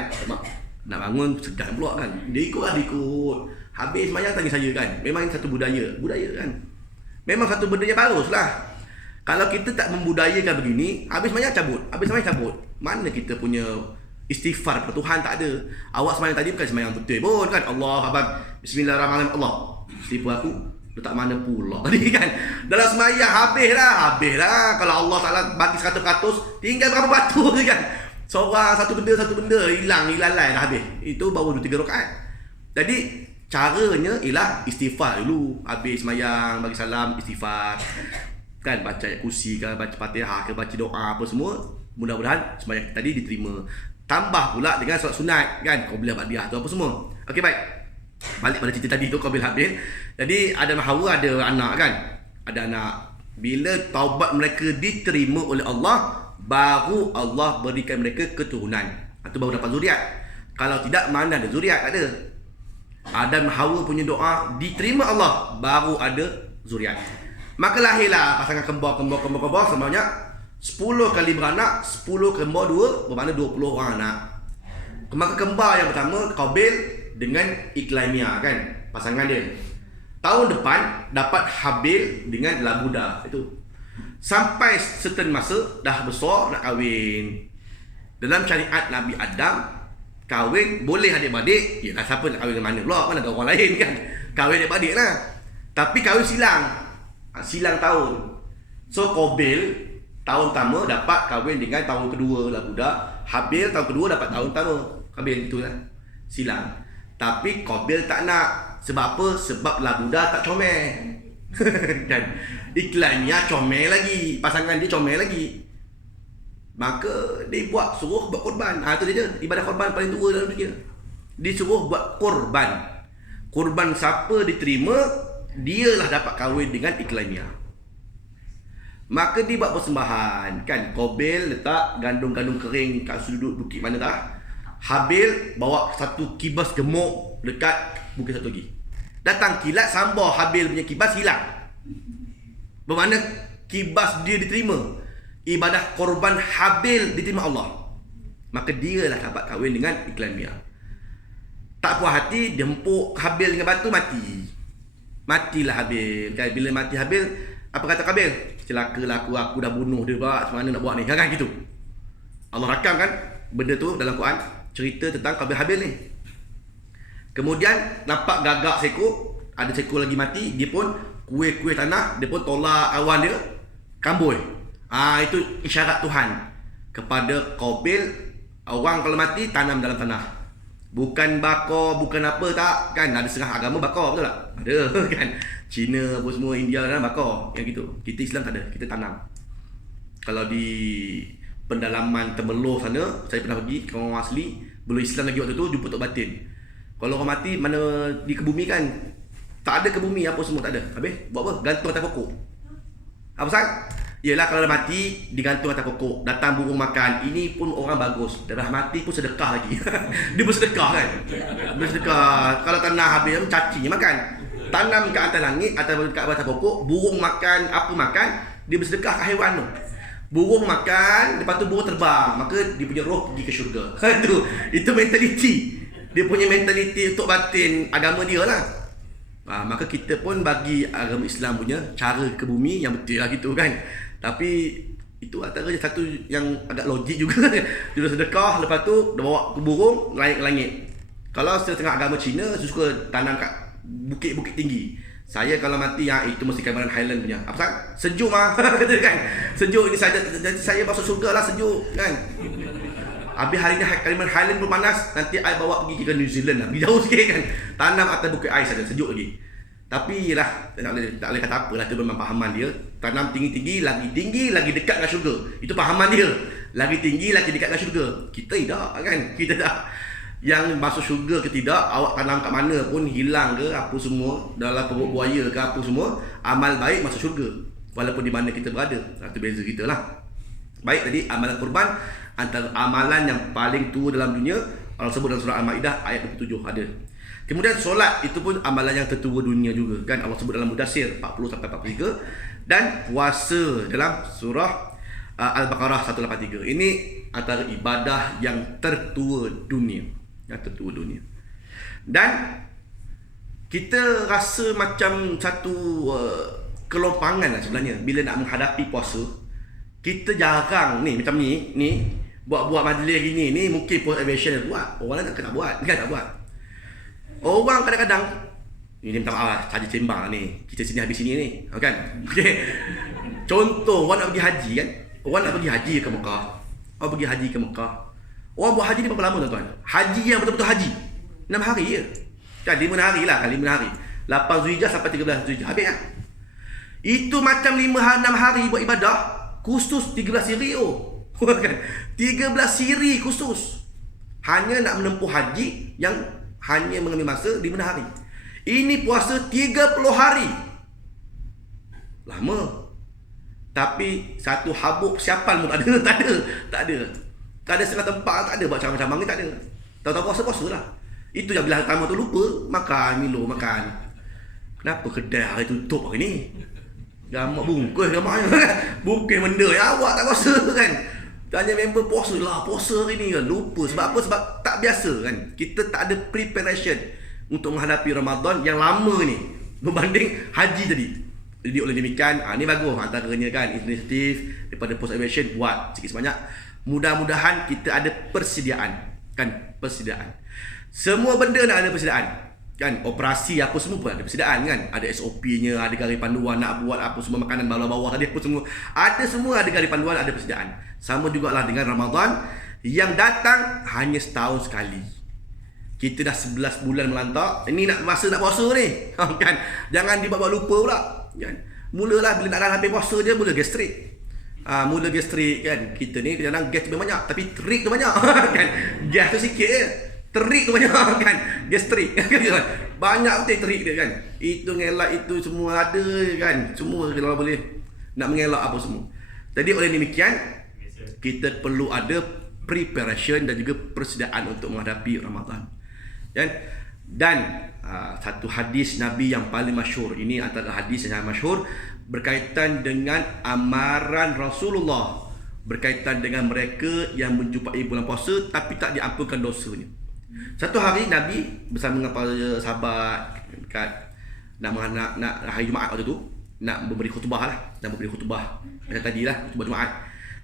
Nak bangun segan pula kan. Dia ikut. Habis sembahyang tanya saya kan. Memang ini satu budaya kan. Memang satu benda yang baguslah. Kalau kita tak membudayakan begini, habis sembahyang cabut. Mana kita punya istighfar kepada Tuhan? Tak ada. Awak sembahyang tadi bukan sembahyang betul pun kan. Allah Akbar, bismillahirrahmanirrahim. Allah, setipu aku letak mana pula tadi kan. Dalam sembahyang habislah. Kalau Allah Taala bagi 100%, tinggal berapa batu je kan. Seorang satu benda hilang lalai dah habis. Itu baru 2-3 rakaat. Jadi caranya ialah istighfar dulu. Habis sembahyang bagi salam, istighfar. Kan baca ayat kursi ke, baca Fatihah ke, baca doa apa semua. Mudah-mudahan sembahyang tadi diterima. tambah pula dengan solat sunat kan, Qabil Ba'diyah tu apa semua. Okey, baik. Balik pada cerita tadi tu, Qabil Habil. Jadi Adam dan Hawa ada anak kan? Ada anak. Bila taubat mereka diterima oleh Allah, baru Allah berikan mereka keturunan. Itu baru dapat zuriat. Kalau tidak, mana ada zuriat? Tak ada. Adam dan Hawa punya doa diterima Allah, baru ada zuriat. Maka lahirlah pasangan kembar sebanyak 10 kali beranak, 10 kembar 2, bermakna 20 orang anak. Maka kembar yang pertama Qabil dengan Iklimia kan, pasangan dia. Tahun depan dapat Habil dengan Labuda itu. Sampai certain masa dah besar nak kahwin. Dalam syariat Nabi Adam, kahwin boleh adik-beradik. Yalah, siapa nak kahwin dengan mana pula? Mana ada orang lain kan? Kahwin adik-beradik lah. Tapi kahwin silang. Silang tahun. So Qabil tahun pertama dapat kahwin dengan tahun kedua Labuda. Habil tahun kedua dapat tahun pertama Qabil, itulah. Silang. Tapi Qabil tak nak. Sebab apa? Sebab Labuda tak comel. Kan? Iklimia comel lagi. Pasangan dia comel lagi. Maka dia suruh buat korban. Itu dia. Ibadah korban paling tua dalam dunia. Dia suruh buat korban. Korban siapa diterima, dialah dapat kahwin dengan Iklimia. Maka dia buat persembahan. Kan? Qabil letak gandum-gandum kering kat sudut bukit mana tak? Habil bawa satu kibas gemuk dekat bukit satu lagi. Datang kilat sambar Habil punya kibas hilang. Bermakna kibas dia diterima. Ibadah korban Habil diterima Allah. Maka dia lah dapat kahwin dengan Iklimia. Tak puas hati, dia empuk Habil dengan batu, mati. Matilah Habil. Kan? Bila mati Habil, apa kata Qabil? Celakalah aku dah bunuh dia pula. Macam mana nak buat ni? Kan gitu. Allah rakam kan benda tu dalam Quran, cerita tentang Qabil Habil ni. Kemudian nampak gagak seekor, ada seekor lagi mati, dia pun kuih-kuih tanah, dia pun tolak kawan dia, kamboi. Itu isyarat Tuhan kepada Qabil, orang kalau mati tanam dalam tanah. Bukan bakar, bukan apa tak, kan ada setengah agama bakar, betul tak? Ada kan. Cina apa semua, India kan bakar, yang gitu. Kita Islam tak ada, kita tanam. Kalau di pendalaman Temeloh sana, saya pernah pergi ke orang asli, belum Islam lagi waktu tu, jumpa Tok Batin. Kalau orang mati mana di kebumi kan, tak ada kebumi apa semua, tak ada. Habis buat apa? Gantung atas pokok. Apa pasal? Yelah, kalau dah mati digantung atas pokok, datang burung makan. Ini pun orang bagus, dah mati pun sedekah lagi. Dia bersedekah kan. Bersedekah. Kalau tanah habis cacinya makan. Tanam kat atas langit, kat atas pokok, burung makan, apa makan, dia bersedekah kat haiwan tu. Burung makan, lepas tu burung terbang, maka dia punya roh pergi ke syurga. Itu mentaliti. Dia punya mentaliti untuk batin agama dia lah. Maka kita pun bagi agama Islam punya cara ke bumi yang betul lah gitu kan. Tapi itu antara satu yang agak logik juga. Dia dah sedekah, lepas tu dia bawa ke burung, naik ke langit. Kalau setengah agama Cina suka tanam kat bukit-bukit tinggi. Saya kalau mati itu mesti Cameron Highland punya. Apa sah? Sejuk mah. Kata kan. Sejuk ini saya masuk surga lah, sejuk kan. Habis hari ni Cameron Highland pun panas, nanti I bawa pergi ke New Zealand lah. Pergi jauh sikit kan. Tanam atas bukit ais saja, sejuk lagi. Tapi yelah, tak boleh kata apa lah, itu memang pahaman dia. Tanam tinggi, lagi dekat dengan syurga. Itu pahaman dia. Lagi tinggi, lagi dekat dengan syurga. Kita tidak kan. Kita tak. Yang masuk syurga ke tidak, awak tanam kat mana pun, hilang ke apa semua, dalam perut buaya ke apa semua, amal baik masuk syurga. Walaupun di mana kita berada. Itu beza kita lah. Baik, tadi amalan kurban antara amalan yang paling tua dalam dunia. Allah sebut dalam surah Al-Ma'idah ayat 27 ada. Kemudian solat itu pun amalan yang tertua dunia juga kan. Allah sebut dalam Mudassir 40 sampai 43, dan puasa dalam surah Al-Baqarah 183. Ini antara ibadah yang tertua dunia. Yang tertua dunia. Dan kita rasa macam satu kelompangan lah sebenarnya bila nak menghadapi puasa. Kita jarang ni macam ni buat majlis gini ni, mungkin post aviation dia buat. Orang lain tak buat, kan tak buat. Orang kadang-kadang ni minta maaf lah, saja sembang lah ni. Kita sini habis sini ni, kan? Okey. Contoh orang nak pergi haji kan? Orang nak pergi haji ke Mekah. Orang pergi haji ke Mekah. Orang buat haji ni berapa lama tuan-tuan? Haji yang betul-betul haji 6 hari je. Kan 5 hari lah, 5 hari. 8 Zulhijjah sampai 13 Zulhijjah. Habis kan? Itu macam 6 hari buat ibadah, khusus 13 siri kan? 13 siri khusus. hanya nak menempuh haji yang hanya mengambil masa 5 hari. Ini puasa 30 hari. Lama. Tapi satu habuk persiapan pun tak ada. Tak ada setengah tempat, tak ada buat cabang-cabang ni, tak ada. Tahu-tahu puasa lah. Itu yang bila pertama tu lupa, makan, Milo makan. Kenapa kedai hari tutup hari ni? Gamak bungkus gamaknya. Bukan benda yang awak tak puasa kan. Tanya member puasa lah, puasa hari ni kan. Lupa sebab apa? Sebab tak biasa kan. Kita tak ada preparation untuk menghadapi Ramadan yang lama ni berbanding haji tadi. Jadi oleh demikian, ni bagus antaranya kan, inisiatif daripada Post Aviation buat sikit sebanyak. Mudah-mudahan kita ada persediaan kan, persediaan. Semua benda nak ada persediaan kan, operasi apa semua pun ada persediaan kan. Ada SOP-nya, ada garis panduan nak buat apa semua, makanan bawah-bawah tadi apa semua. Ada semua, ada garis panduan, ada persediaan. Sama jugalah dengan Ramadan yang datang hanya setahun sekali. Kita dah 11 bulan melantak, ini nak masa nak puasa ni kan. Jangan dibawa lupa pula kan. Mulalah bila nak habis puasa je mula gastrik. Mula gastrik kan. Kita ni kadang-kadang gas tu banyak tapi terik tu banyak kan. Gas tu sikit je, terik tu banyak kan. Gastrik kan. Banyak betul terik dia kan. Itu ngelak itu semua ada kan. Semua kalau boleh nak mengelak apa semua. Jadi oleh demikian kita perlu ada preparation dan juga persediaan untuk menghadapi Ramadan. Dan satu hadis Nabi yang paling masyhur, ini antara hadis yang masyhur berkaitan dengan amaran Rasulullah, berkaitan dengan mereka yang menjumpai bulan puasa tapi tak diampunkan dosanya. Satu hari Nabi bersama dengan para sahabat dekat nak hari Jumaat waktu tu, nak memberi khutbah lah, macam tadi lah, khutbah Jumaat.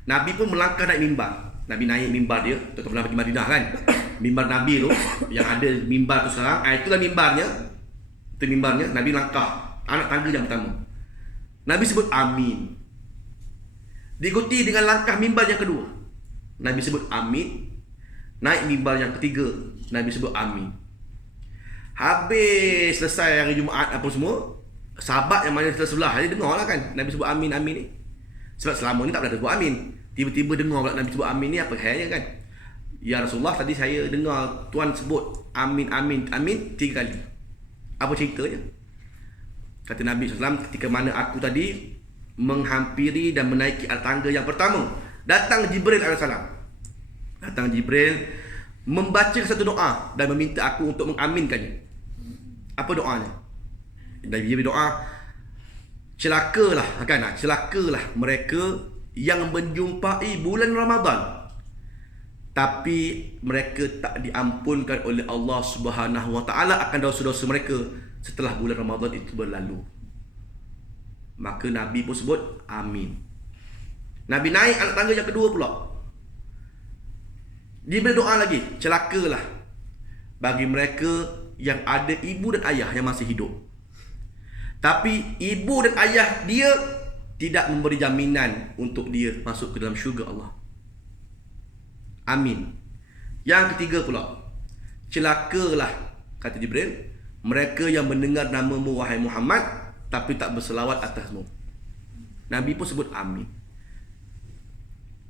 Nabi pun melangkah naik mimbar. Nabi naik mimbar dia, tuan-tuan pernah pergi Madinah kan. Mimbar Nabi tu, yang ada mimbar tu sekarang, itulah mimbarnya. Itu mimbarnya, Nabi langkah anak tangga yang pertama. Nabi sebut amin. Diikuti dengan langkah mimbar yang kedua. Nabi sebut amin. Naik mimbar yang ketiga, Nabi sebut amin. Habis selesai hari Jumaat apa semua, sahabat yang mana sebelah dia dengar lah kan Nabi sebut amin ni. Sebab selama ni tak pernah sebut amin. Tiba-tiba dengar pula Nabi sebut amin ni, apa kayaknya kan? Ya Rasulullah, tadi saya dengar Tuan sebut amin 3 kali. Apa ceritanya? Kata Nabi SAW, ketika mana aku tadi menghampiri dan menaiki tangga yang pertama, datang Jibril AS. Datang Jibril membaca satu doa dan meminta aku untuk mengaminkannya. Apa doanya? Nabi Jibril doa, celakalah mereka yang menjumpai bulan Ramadan tapi mereka tak diampunkan oleh Allah Subhanahu Wa Taala akan dosa-dosa mereka setelah bulan Ramadan itu berlalu. Maka Nabi pun sebut amin. Nabi naik anak tangga yang kedua pula. Dia berdoa lagi, celakalah bagi mereka yang ada ibu dan ayah yang masih hidup, tapi ibu dan ayah dia tidak memberi jaminan untuk dia masuk ke dalam syurga Allah. Amin. Yang ketiga pula, celakalah, kata Jibril, mereka yang mendengar namamu wahai Muhammad tapi tak berselawat atasmu. Nabi pun sebut amin.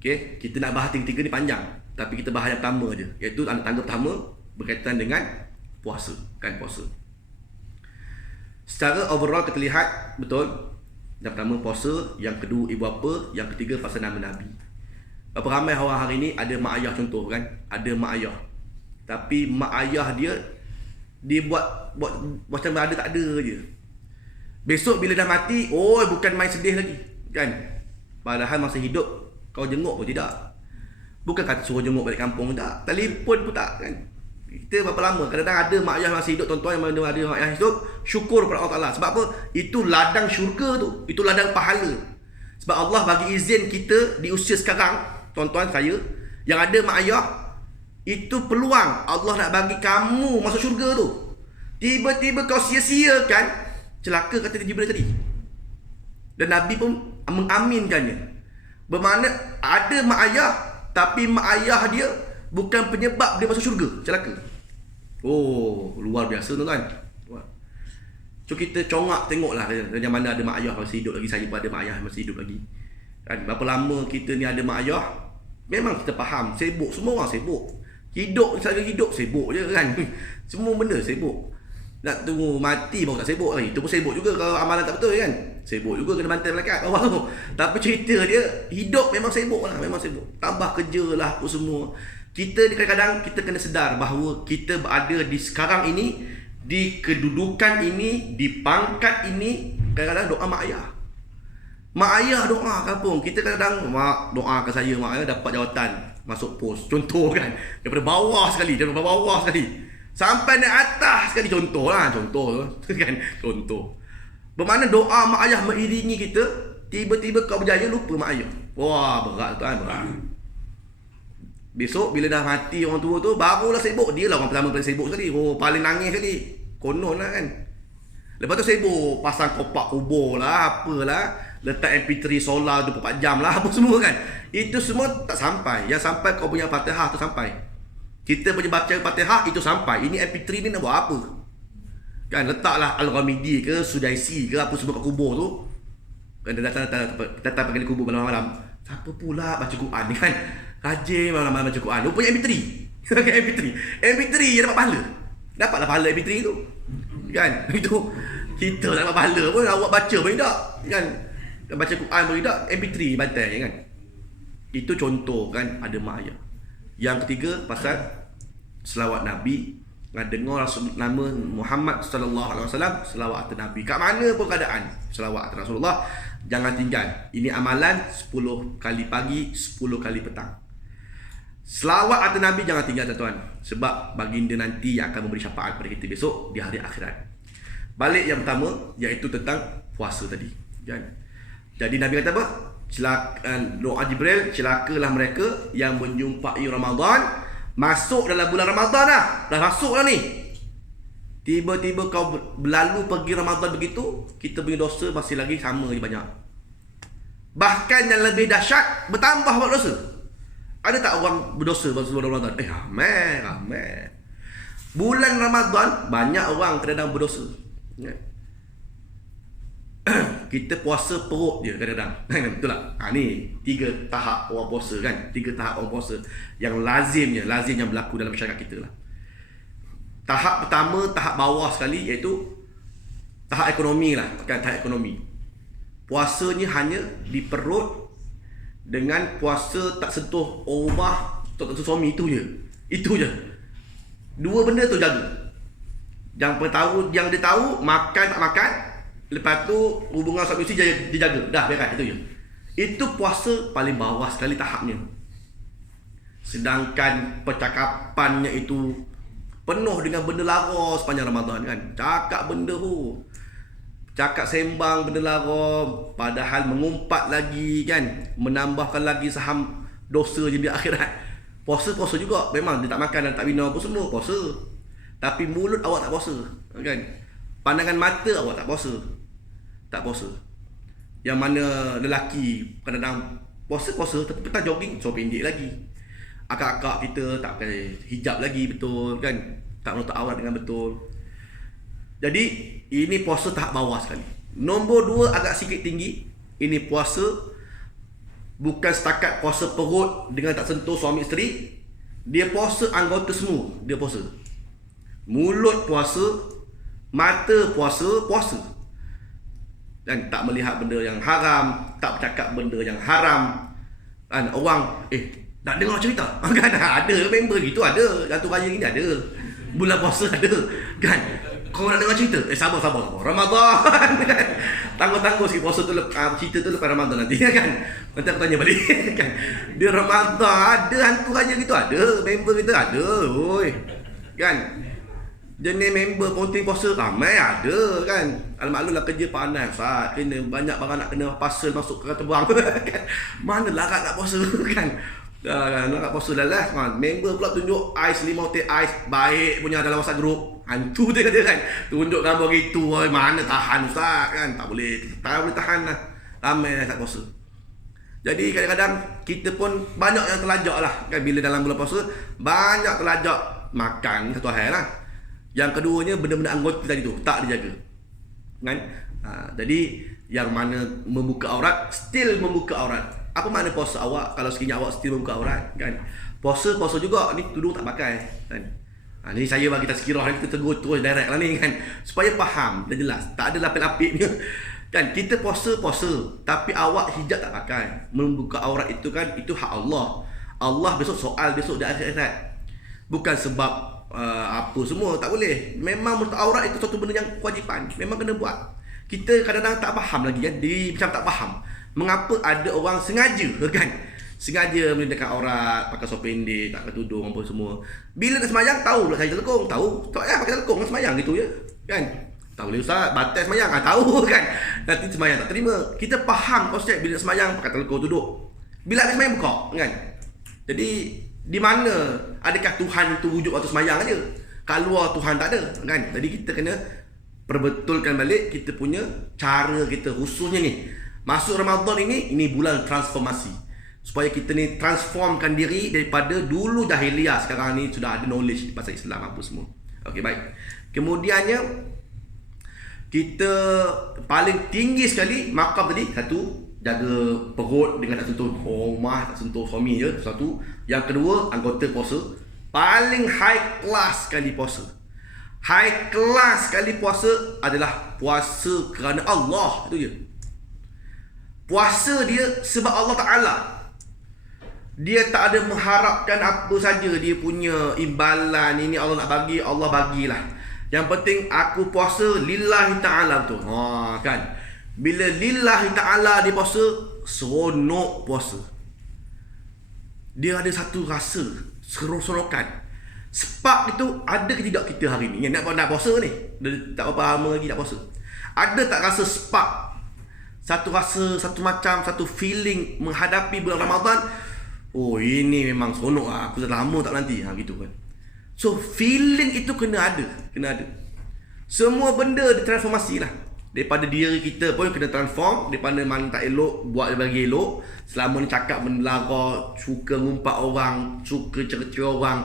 Okay, kita nak bahas tiga-tiga ni panjang, tapi kita bahas yang pertama je, iaitu tangga pertama berkaitan dengan puasa, kan, puasa. Secara overall kita lihat betul. Yang pertama puasa, yang kedua ibu bapa, yang ketiga pasal nama Nabi. Berapa ramai orang hari ni ada mak ayah contoh kan? Ada mak ayah. Tapi mak ayah dia buat macam ada tak ada je. Besok bila dah mati, bukan main sedih lagi, kan? Padahal masa hidup kau jenguk pun tidak. Bukan kata suruh jenguk balik kampung, tak. Telefon pun tak, kan? Kita berapa lama kadang-kadang ada mak ayah masih hidup, tuan-tuan yang ada mak ayah hidup, syukur kepada Allah Taala. Sebab apa? Itu ladang syurga tu, itu ladang pahala. Sebab Allah bagi izin kita di usia sekarang, tuan-tuan saya yang ada mak ayah, itu peluang Allah nak bagi kamu masuk syurga tu. Tiba-tiba kau sia-siakan, celaka kata Jibril tadi. Dan Nabi pun mengaminkannya. Bermakna ada mak ayah, tapi mak ayah dia bukan penyebab dia masuk syurga, celaka. Luar biasa tuan-tuan. So kita congak tengoklah yang mana ada mak ayah masih hidup lagi. Saya pun ada mak ayah masih hidup lagi. Dan berapa lama kita ni ada mak ayah, memang kita faham, sibuk, semua orang sibuk. Hidup, saya hidup sibuk je kan. Semua benda sibuk. Nak tunggu mati baru tak sibuk lagi. Itu pun sibuk juga kalau amalan tak betul kan. Sibuk juga kena bantai malaikat bawah tu. Tapi cerita dia, hidup memang sibuk lah, memang sibuk. Tambah kerja lah apa semua. Kita ni kadang-kadang kita kena sedar bahawa kita berada di sekarang ini, di kedudukan ini, di pangkat ini, kadang-kadang doa mak ayah. Mak ayah doa kampung. Kita kadang-kadang mak doakan saya, mak ayah dapat jawatan, masuk pos. Contoh kan, daripada bawah sekali, sampai naik atas sekali, contoh kan, contoh. Bermakna doa mak ayah mengiringi kita, tiba-tiba kau berjaya lupa mak ayah. Wah, berat tuan, berat. Besok bila dah mati orang tua tu, barulah sibuk. Dia lah orang pertama paling sibuk sekali. Oh, paling nangis sekali. Konon lah kan. Lepas tu sibuk pasang kopak kubur lah, apalah. Letak MP3 solar 24 jam lah, apa semua kan. Itu semua tak sampai. Yang sampai kau punya Fatihah tu sampai. Kita punya baca Fatihah itu sampai. Ini MP3 ni nak buat apa? Kan, letaklah Al-Ghamidi ke, Sudaisi ke, apa semua kat kubur tu. Kan, dia datang pagi kubur malam-malam. Siapa pula baca Quran ni kan? Rajin malam-malam baca Quran. Rupanya MP3. MP3 je dapat pahala. Dapatlah pahala MP3 tu. Kan? Itu kita tak dapat pahala pun, awak baca pun tak. Kan? Baca Quran pun tak, MP3 bantai je kan. Itu contoh kan, ada mak ayah. Yang ketiga pasal selawat Nabi. Dengar nama Muhammad sallallahu alaihi wasallam, selawat atas Nabi. Kat mana pun keadaan, selawat atas Rasulullah jangan tinggal. Ini amalan 10 kali pagi, 10 kali petang. Selawat atas Nabi jangan tinggal tuan-tuan, sebab baginda nanti yang akan memberi syafaat pada kita besok di hari akhirat. Balik yang pertama, iaitu tentang puasa tadi kan. Jadi Nabi kata apa? Doa Jibril, celakalah mereka yang menjumpai Ramadan. Masuk dalam bulan Ramadan dah masuk lah ni. Tiba-tiba kau berlalu pergi Ramadan begitu, kita punya dosa masih lagi sama je banyak. Bahkan yang lebih dahsyat, bertambah buat dosa. Ada tak orang berdosa sebelum Ramadan? Ramai. Bulan Ramadan banyak orang kadang-kadang berdosa. Kita puasa perut je kadang-kadang. Betul tak? Ni 3 tahap orang puasa kan. 3 tahap orang puasa yang lazim yang berlaku dalam masyarakat kita lah. Tahap pertama, tahap bawah sekali, iaitu tahap ekonomi lah kan, tahap ekonomi. Puasanya hanya di perut, dengan puasa tak sentuh rumah, tak sentuh suami, itu je. Dua benda tu jaga. Yang dia tahu makan tak makan, lepas tu hubungan suami isteri dia jaga. Dah beres, itu je. Itu puasa paling bawah sekali tahapnya. Sedangkan percakapannya itu penuh dengan benda lara sepanjang Ramadan kan. Cakap benda tu, cakap sembang benda lara, padahal mengumpat lagi kan, menambahkan lagi saham dosa je di akhirat. Puasa juga, memang dia tak makan dan tak minum apa semua, puasa. Tapi mulut awak tak puasa kan. Pandangan mata awak tak puasa. Yang mana lelaki kadang-kadang puasa tapi petang jogging, so pendek lagi. Akak-akak kita tak pakai hijab lagi betul kan, tak menutup aurat dengan betul. Jadi ini puasa tahap bawah sekali. Nombor 2 agak sikit tinggi. Ini puasa bukan setakat puasa perut dengan tak sentuh suami isteri. Dia puasa anggota semua. Dia puasa mulut, puasa mata, puasa. Dan tak melihat benda yang haram, tak bercakap benda yang haram. Kan orang nak dengar cerita kan, ada member gitu, ada satu raya ni ada, bulan puasa ada kan. Kau nak dengar cerita? Sabar Ramadan kan. Tangguh sikit puasa tu, cerita tu lepas Ramadan nanti kan. Nanti aku tanya balik kan. Dia Ramadan ada hantu raya gitu, ada member kita ada. Oi kan. Jenis member ponting puasa ramai ada kan. Al-maklumlah kerja panas, kena banyak barang nak kena parcel masuk ke terbang kan. Mana larat nak puasa kan. Nak puasa lalas kan. Member pula tunjuk ais 5 hotel ais baik punya dalam WhatsApp group. Hantu dia kata kan. Tunjuk gambar gitu, mana tahan ustaz kan. Tak boleh tahan lah. Ramai tak puasa. Jadi kadang-kadang kita pun banyak yang terlajak lah kan. Bila dalam bulan puasa banyak terlajak makan satu hal lah. Yang keduanya benda-benda anggota tadi tu tak dijaga kan. Jadi yang mana membuka aurat, still membuka aurat. Apa makna puasa awak kalau sekiranya awak still membuka aurat kan? Puasa juga ni tudung tak pakai kan. Ni saya bagi tazkirah ni, kita tegur terus direct lah ni kan, supaya faham dan jelas, tak ada lapik-lapik ni kan. Kita puasa, tapi awak hijab tak pakai, membuka aurat itu kan, itu hak Allah. Allah besok soal besok di akhirat. Bukan sebab apa semua, tak boleh. Memang menutup aurat itu satu benda yang kewajipan, memang kena buat. Kita kadang-kadang tak faham lagi kan, diri macam tak faham mengapa ada orang sengaja kan, sengaja menundukkan aurat, pakai seluar pendek, tak pakai tudung apa semua. Bila nak sembahyang tahu pula saya telekong, tahu tak payah pakai telekong nak sembahyang gitu je kan. Tak boleh ustaz, batas sembahyang tahu kan. Nanti sembahyang tak terima. Kita faham konsep bila nak sembahyang pakai telekong duduk. Bila habis sembahyang buka kan. Jadi di mana adakah Tuhan itu wujud waktu sembahyang aja? Keluar Tuhan tak ada kan. Jadi kita kena perbetulkan balik kita punya cara kita, khususnya ni masuk Ramadan ini bulan transformasi, supaya kita ni transformkan diri daripada dulu jahiliah, sekarang ni sudah ada knowledge pasal Islam apa semua. Okey, baik. Kemudiannya kita paling tinggi sekali makam tadi, satu jaga perut dengan tak sentuh rumah, tak sentuh suami je, satu. Yang kedua, anggota puasa, paling high class sekali puasa. High class sekali puasa adalah puasa kerana Allah, itu je. Puasa dia sebab Allah Ta'ala. Dia tak ada mengharapkan apa saja dia punya imbalan, ini Allah nak bagi, Allah bagilah. Yang penting aku puasa lillahi ta'ala, betul. Kan. Bila lillahi ta'ala dia puasa, seronok puasa. Dia ada satu rasa seronok-seronokan. Spark itu ada ke tidak kita hari ni? Yang nak puasa ni, tak berapa lama lagi nak puasa. Ada tak rasa spark? Satu rasa, satu macam, satu feeling menghadapi bulan Ramadan. Oh, ini memang seronok lah. Aku dah lama tak nanti gitu kan. So feeling itu kena ada. Semua benda ditransformasi lah. Daripada diri kita pun kena transform. Daripada mana tak elok, buat bagi elok. Selama ni cakap menelara, suka ngumpat orang, suka cerita orang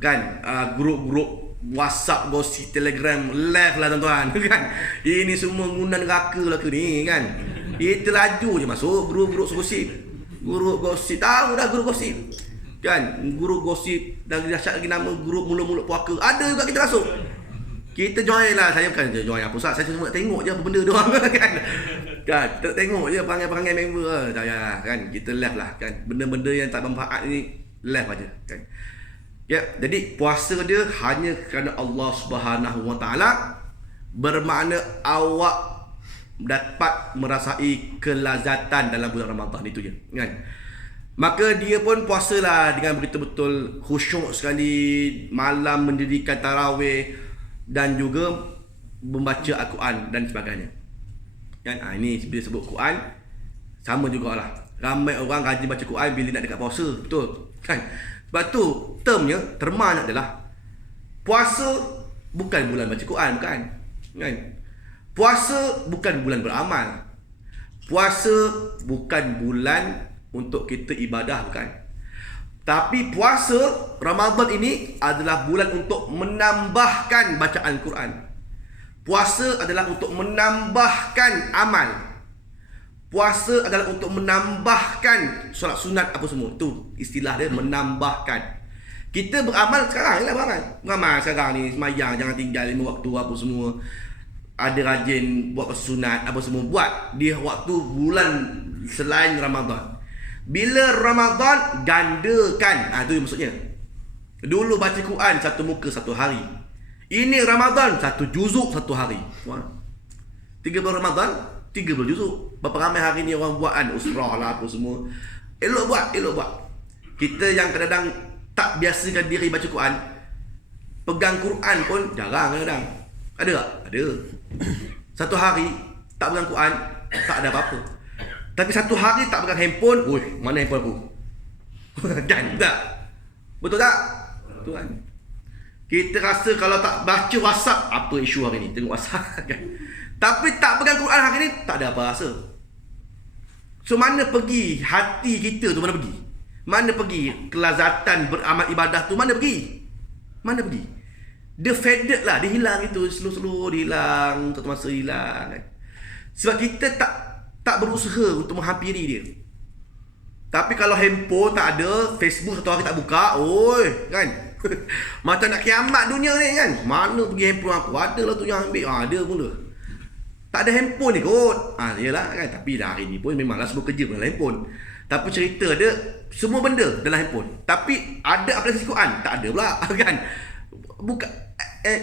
kan, grup-grup WhatsApp, gosip, Telegram, live lah tuan-tuan kan. Ini semua ngundang neraka lah ke ni kan. Kita laju je masuk grup-grup gosip. Guru gosip, tahu dah guru gosip kan, guru gosip. Dan dahsyat lagi nama grup mulut-mulut puaka, ada juga kita masuk. Kita join lah. Saya bukan join apa Ustaz, saya cuma tengok je apa benda dia orang kan. Kita tengok je perangai-perangai member lah kan. Kita live lah kan, benda-benda yang tak bermanfaat ni live aja kan. Ya, jadi puasa dia hanya kerana Allah Subhanahu Wa Taala, bermakna awak dapat merasai kelazatan dalam bulan Ramadan itu je kan. Maka dia pun puasalah dengan betul-betul khusyuk sekali, malam mendirikan tarawih dan juga membaca Al-Quran dan sebagainya kan. Ini bila sebut Quran sama jugalah, ramai orang rajin baca Quran bila nak dekat puasa, betul kan. Sebab tu termnya, termanya adalah puasa bukan bulan baca Quran, bukan kan. Puasa bukan bulan beramal. Puasa bukan bulan untuk kita ibadah, bukan. Tapi puasa Ramadan ini adalah bulan untuk menambahkan bacaan Quran. Puasa adalah untuk menambahkan amal. Puasa adalah untuk menambahkan solat sunat apa semua. Itu istilah dia, menambahkan. Kita beramal sekarang lah, beramal sekarang ni, semayang jangan tinggal 5 waktu apa semua. Ada rajin buat sunat apa semua, buat dia waktu bulan selain Ramadan. Bila Ramadan gandakan, itu maksudnya. Dulu baca Quran satu muka satu hari. Ini Ramadan satu juzuk satu hari. 30 Ramadan 30 juzuk. Berapa ramai hari ni orang buat kan, usrah lah apa semua. Elok buat. Kita yang kadang-kadang tak biasakan diri baca Quran, pegang Quran pun jarang kadang-kadang. Ada tak? Ada. Satu hari tak pegang Quran, tak ada apa-apa. Tapi satu hari tak pegang handphone, mana handphone aku? Kan tak? Betul tak? Betul kan? Kita rasa kalau tak baca WhatsApp, apa isu hari ni? Tengok WhatsApp kan. Tapi tak pegang Quran hari ni, tak ada apa rasa. So mana pergi hati kita tu, mana pergi? Mana pergi kelazatan beramal ibadah tu, mana pergi? Mana pergi? Dia faded lah, dia hilang itu, slow-slow dia hilang, satu masa hilang kan. Sebab kita tak berusaha untuk menghampiri dia. Tapi kalau handphone tak ada, Facebook satu hari tak buka, oi, kan? Macam nak kiamat dunia ni kan? Mana pergi handphone aku? Ada lah tu yang ambil. Ada pula. Tak ada handphone ni kot. Yalah kan. Tapi dah hari ni pun memanglah semua kerja dalam handphone. Tapi cerita dia, semua benda dalam handphone. Tapi ada aplikasi Quran? Tak ada pula kan? Buka,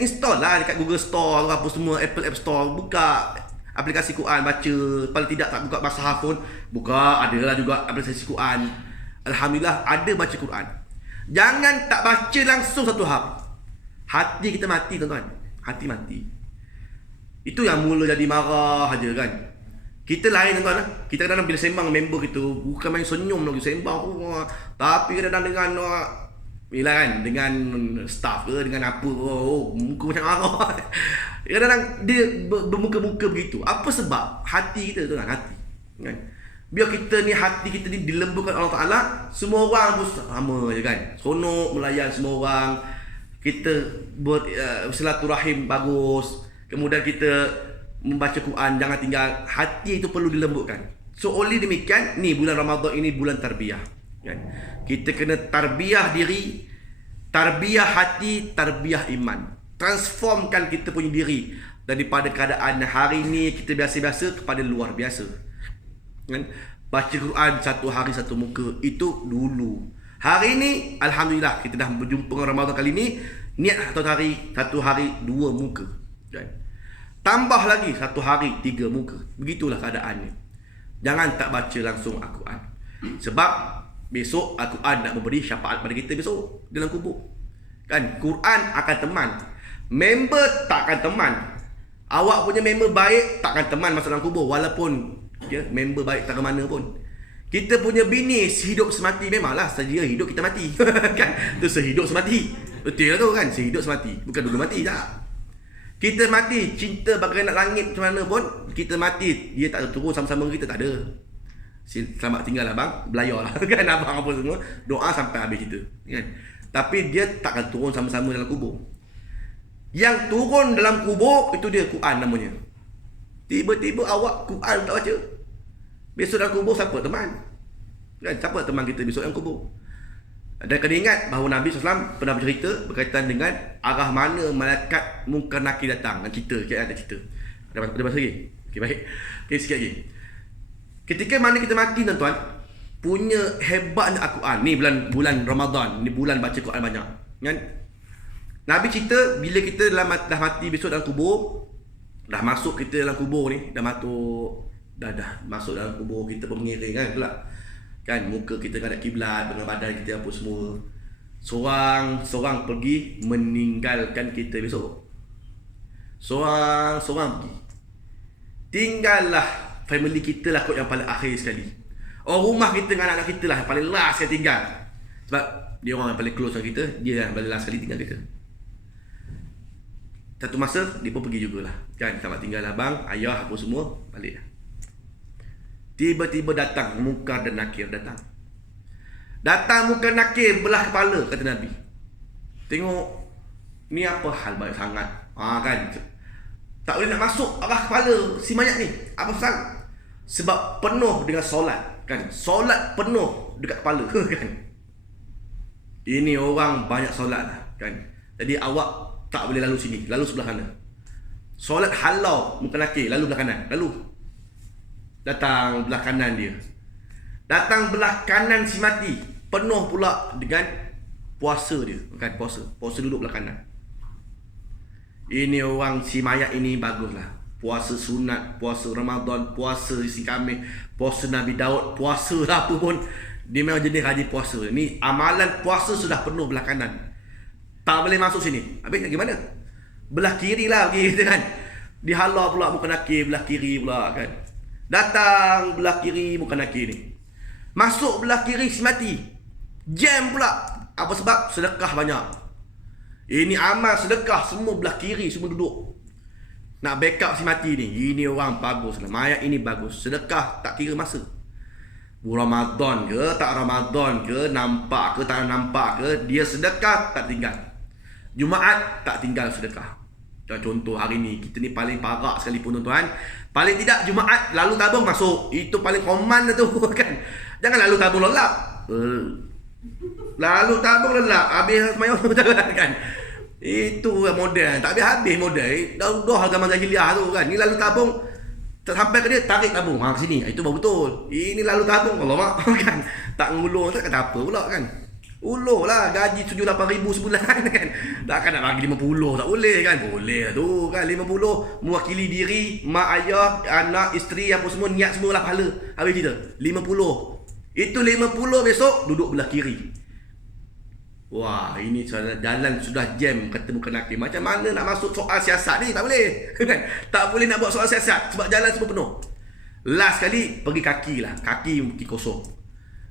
install lah dekat Google Store apa semua, Apple App Store. Buka aplikasi Quran, baca. Paling tidak tak buka Masahaf pun buka, adalah juga aplikasi Quran. Alhamdulillah ada baca Quran. Jangan tak baca langsung satu hari. Hati kita mati tuan-tuan. Hati mati. Itu yang mula jadi marah aja kan. Kita lain tuan-tuan. Kita kadang-kadang bila sembang member kita bukan main senyum lagi sembang. Tapi kadang-kadang dengan bila kan dengan staff ke dengan apa muka macam marah. Kadang-kadang dia bermuka-muka begitu. Apa sebab? Hati kita tuan-tuan, hati. Kan? Biar kita ni, hati kita ni dilembutkan Allah Ta'ala, semua orang pun sama je kan. Seronok melayan semua orang. Kita bersilaturahim bagus. Kemudian kita membaca Quran, jangan tinggal. Hati itu perlu dilembutkan. So oleh demikian, ni bulan Ramadan ini bulan tarbiyah kan? Kita kena tarbiyah diri, tarbiyah hati, tarbiyah iman. Transformkan kita punya diri daripada keadaan hari ni kita biasa-biasa kepada luar biasa kan? Baca Quran satu hari satu muka, itu dulu. Hari ni alhamdulillah kita dah berjumpa dengan Ramadan kali ni, niat satu hari 2 muka kan? Tambah lagi satu hari 3 muka. Begitulah keadaannya. Jangan tak baca langsung Al-Quran. Sebab besok Al-Quran nak memberi syafaat pada kita besok dalam kubur. Kan? Quran akan teman. Member takkan teman. Awak punya member baik takkan teman masa dalam kubur. Walaupun member baik tak ke mana pun. Kita punya bini sehidup semati, memanglah saja hidup kita mati. Kan? Tu sehidup semati. Betul lah tu kan? Sehidup semati. Bukan dulu mati tak. Kita mati, cinta bagai nak langit macam mana pun, kita mati, dia tak turun sama-sama kita, tak ada. Selamat tinggal abang, belayar lah kan abang apa semua, doa sampai habis kita kan. Tapi dia takkan turun sama-sama dalam kubur. Yang turun dalam kubur itu dia Quran namanya. Tiba-tiba awak Quran tak baca, besok dalam kubur siapa teman? Kan? Siapa teman kita besok dalam kubur? Dan kena ingat bahawa Nabi SAW pernah bercerita berkaitan dengan arah mana malaikat Munkar Nakir datang. Cerita, ada cerita. Ada masa lagi? Okey, baik. Okey, sikit lagi. Ketika mana kita mati tuan-tuan, punya hebatnya Al-Quran. Ni bulan Ramadan, ni bulan baca Quran banyak. Kan? Nabi cerita bila kita dah mati besok dalam kubur, dah masuk kita dalam kubur ni, dah masuk dalam kubur kita pun mengiring kan pula. Kan muka kita menghadap kiblat, dengan badan kita apa semua. Seorang pergi meninggalkan kita besok. Seorang pergi. Tinggallah family kita lah kot yang paling akhir sekali. Rumah kita dengan anak-anak kita lah yang paling last yang tinggal. Sebab dia orang yang paling close dengan kita, dia yang paling last sekali tinggal kita. Satu masa dia pun pergi jugalah. Kan selamat tinggal abang, ayah apa semua, balik dah. Tiba-tiba datang Munkar dan Nakir datang. Datang Munkar Nakir belah kepala kata Nabi. Tengok ni apa hal baik sangat. Kan. Tak boleh nak masuk arah kepala si mayat ni. Apa pasal? Sebab penuh dengan solat kan. Solat penuh dekat kepala kan. Ini orang banyak solat lah kan. Jadi awak tak boleh lalu sini, lalu sebelah kanan. Solat halau Munkar Nakir, lalu belah kanan, lalu. Datang belah kanan dia. Datang belah kanan si mati. Penuh pula dengan puasa dia. Kan puasa. Puasa duduk belah kanan. Ini orang si mayat ini baguslah. Puasa sunat, puasa Ramadan, puasa isi kami, puasa Nabi Daud, puasa apa pun. Dia memang jenis rajin puasa. Ni amalan puasa sudah penuh belah kanan. Tak boleh masuk sini. Habis gimana? Belah kiri lah pergi kita kan. Dihalau pula Munkar Nakir belah kiri pula kan. Datang belah kiri Munkar Nakir ni. Masuk belah kiri si mati. Jam pula. Apa sebab? Sedekah banyak. Ini amal sedekah semua belah kiri, semua duduk. Nak backup si mati ni. Ini orang bagus lah. Mayat ini bagus. Sedekah tak kira masa. Ramadan ke, tak Ramadan ke, nampak ke, tak nampak ke, dia sedekah tak tinggal. Jumaat tak tinggal sedekah. Contoh hari ni, kita ni paling parah sekalipun tuan-tuan. Paling tidak Jumaat lalu tabung masuk. Itu paling command tu kan. Jangan lalu tabung lelap. Lalu tabung lelap, habis semayang kan. Itu model, tak habis-habis model. Dah zaman jahiliah tu kan. Ni lalu tabung sampai ke dia tarik tabung. Ha, ke sini. Itu baru betul. Ini lalu tabung Allah mak kan. Tak ngulur tak kata apa pula kan. Ulur lah gaji 7-8 ribu sebulan kan. Takkan nak bagi 50 tak boleh kan. Boleh lah tu kan 50 mewakili diri, mak ayah, anak, isteri apa semua niat semua lah pahala. Habis kita 50. Itu 50 besok duduk belah kiri. Wah, ini jalan sudah jam ketemu kenaki. Macam mana nak masuk soal siasat ni? Tak boleh kan. Tak boleh nak buat soal siasat sebab jalan semua penuh. Last kali pergi kaki lah. Kaki mungkin kosong.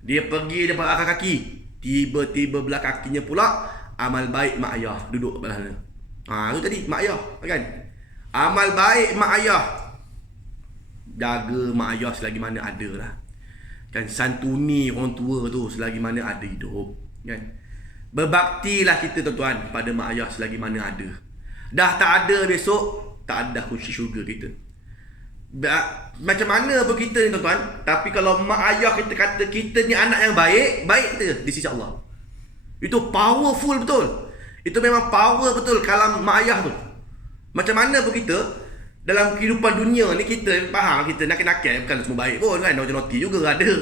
Dia pergi depan arah kaki. Tiba-tiba belah kakinya pula amal baik mak ayah duduk belah sana. Ha, tu tadi mak ayah kan. Amal baik mak ayah. Jaga mak ayah selagi mana ada lah. Kan santuni orang tua tu selagi mana ada hidup kan. Berbaktilah kita tuan-tuan pada mak ayah selagi mana ada. Dah tak ada besok, tak ada kunci syurga kita. Macam mana pun kita ni tuan-tuan, tapi kalau mak ayah kita kata kita ni anak yang baik, baik kita di sisi Allah. Itu powerful betul. Itu memang power betul kalam mak ayah tu. Macam mana pun kita dalam kehidupan dunia ni, kita faham kita nakal-nakal bukan semua baik pun kan, naughty juga ada.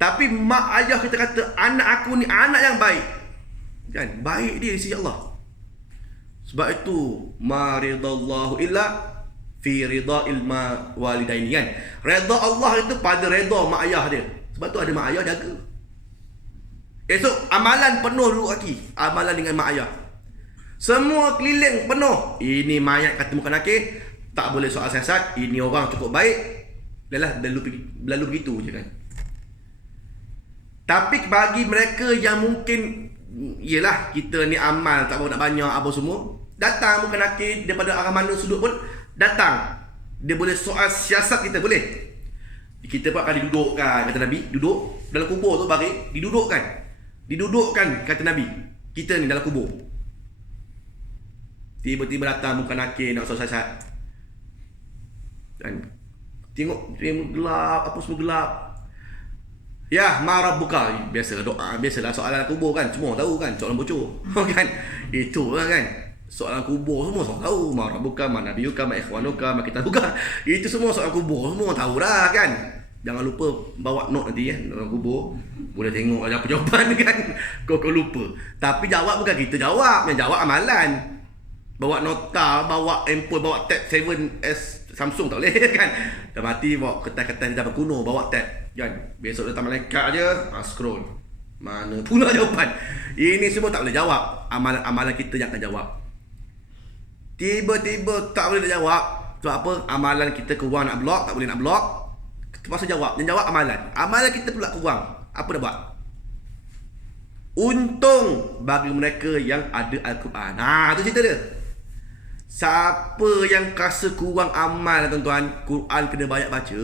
Tapi mak ayah kita kata anak aku ni anak yang baik. Kan? Baik dia di sisi Allah. Sebab itu maridallahu illa fi ridha'il walidaini kan. Redha Allah itu pada redha mak ayah dia. Sebab tu ada mak ayah jaga. Esok amalan penuh dulu lagi. Amalan dengan mak ayah. Semua keliling penuh. Ini mayat kata muka nakir. Tak boleh soal siasat. Ini orang cukup baik. Lalu begitu je kan. Tapi bagi mereka yang mungkin yelah kita ni amal tak nak banyak apa semua. Datang muka nakir daripada arah mana sudut pun datang. Dia boleh soal siasat kita boleh. Kita pun akan didudukkan kata Nabi. Duduk dalam kubur tu baring. Didudukkan kata Nabi. Kita ni dalam kubur. Tiba-tiba datang muka nakir nak soal siasat. Dan tengok gelap, apa semua gelap. Ya, marab buka. Biasa doa, biasalah soalan kubur kan. Semua tahu kan, soalan bocor. Kan? Itu lah kan. Soalan kubur semua tahu. Marab buka, mana nabiyuka, ma ikhwanuka, ma kitabuka. Itu semua soalan kubur semua tahu dah kan. Jangan lupa bawa note nanti ya dalam kubur. Boleh tengok apa jawapan kan. Kau lupa. Tapi jawab bukan kita jawab, yang jawab amalan. Bawa nota, bawa handphone, bawa tab 7S Samsung tak boleh kan. Dah mati bawa kertas-kertas dapat kuno, bawa tab kan. Besok datang malaikat aje, scroll. Mana pula jawapan. Ini semua tak boleh jawab. Amalan kita yang akan jawab. Tiba-tiba tak boleh jawab. Sebab apa? Amalan kita kurang nak block, tak boleh nak block. Terpaksa jawab. Yang jawab amalan. Amalan kita pula kurang. Apa dah buat? Untung bagi mereka yang ada Al-Quran. Itu cerita dia. Siapa yang rasa kurang amal tuan-tuan, Quran kena banyak baca.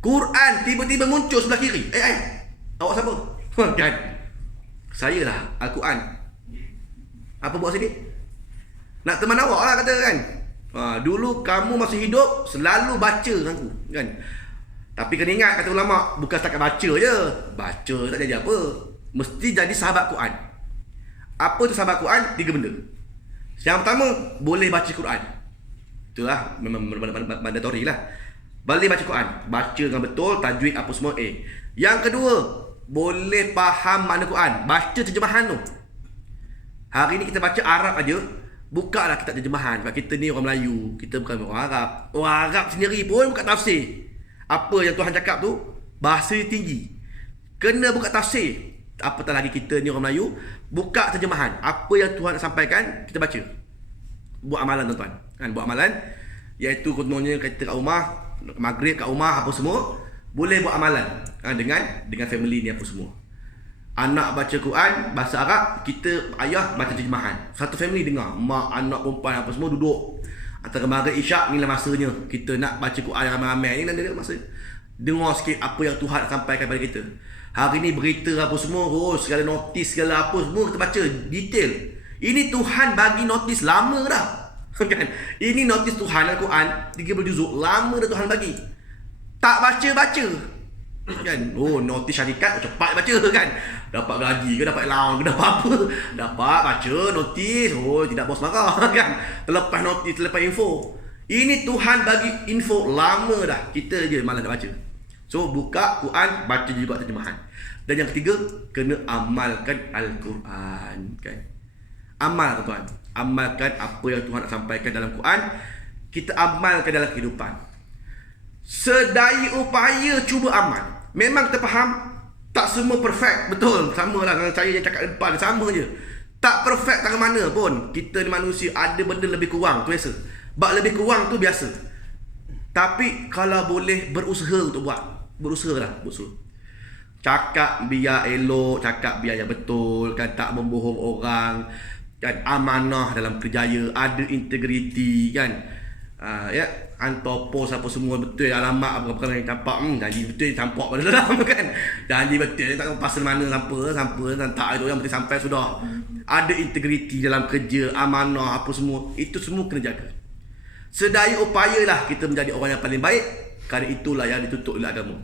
Quran tiba-tiba muncul sebelah kiri. Awak siapa? Kan? Saya lah Al-Quran. Apa buat sini? Nak teman awak lah kata kan. Dulu kamu masih hidup selalu baca dengan aku kan. Tapi kena ingat kata ulama, bukan setakat baca je. Baca tak jadi apa. Mesti jadi sahabat Quran. Apa tu sahabat Quran? 3 benda. Yang pertama, boleh baca Quran. Itulah memang mandatory lah. Boleh baca Quran. Baca dengan betul, tajwid apa semua Yang kedua, boleh faham makna Quran. Baca terjemahan tu. Hari ni kita baca Arab aja. Buka lah kitab terjemahan. Sebab kita ni orang Melayu. Kita bukan orang Arab. Orang Arab sendiri pun buka tafsir. Apa yang Tuhan cakap tu, bahasa tinggi. Kena buka tafsir. Apatah lagi kita ni orang Melayu. Buka terjemahan. Apa yang Tuhan nak sampaikan, kita baca. Buat amalan tuan-tuan kan, buat amalan. Iaitu kononnya kita kat rumah, maghrib kat rumah apa semua, boleh buat amalan dengan family ni apa semua. Anak baca Quran bahasa Arab, kita ayah baca terjemahan. Satu family dengar, mak, anak, perempuan apa semua duduk. Antara maghrib isyak ni lah masanya kita nak baca Quran ramai-ramai. Ni nanti masa dengar sikit apa yang Tuhan nak sampaikan kepada kita. Hari ni berita apa semua, segala notis, segala apa semua kita baca detail. Ini Tuhan bagi notis lama dah. Kan? Ini notis Tuhan Al-Quran 30 juzuk, lama dah Tuhan bagi. Tak baca-baca. Kan? Oh, notis syarikat cepat baca kan. Dapat gaji ke, dapat allowance ke, dapat apa. Dapat baca notis. Oh, tidak bos marah kan. Terlepas notis, terlepas info. Ini Tuhan bagi info lama dah. Kita je malas nak baca. So, buka Quran, baca juga terjemahan. Dan yang ketiga, kena amalkan Al-Quran kan. Amal tuan. Amalkan apa yang Tuhan nak sampaikan dalam Quran, kita amalkan dalam kehidupan. Sedaya upaya cuba amal. Memang kita faham tak semua perfect, betul. Sama lah dengan saya yang cakap depan, sama je. Tak perfect tak ke mana pun. Kita ni manusia, ada benda lebih kurang, tu biasa. Bak lebih kurang tu biasa. Tapi kalau boleh berusaha untuk buat, berusaha. Cakap biar elok, cakap biar yang betul kan, tak membohong orang kan, amanah dalam kerjaya, ada integriti kan. Ya, hantar post apa semua betul, alamat apa-apa yang campak, janji betul campak pada dalam kan. Janji betul tak tahu pasal mana sampai tak itu yang penting sampai sudah. Ada integriti dalam kerja, amanah apa semua, itu semua kena jaga. Sedaya upayalah kita menjadi orang yang paling baik, kerana itulah yang dituntut oleh agama.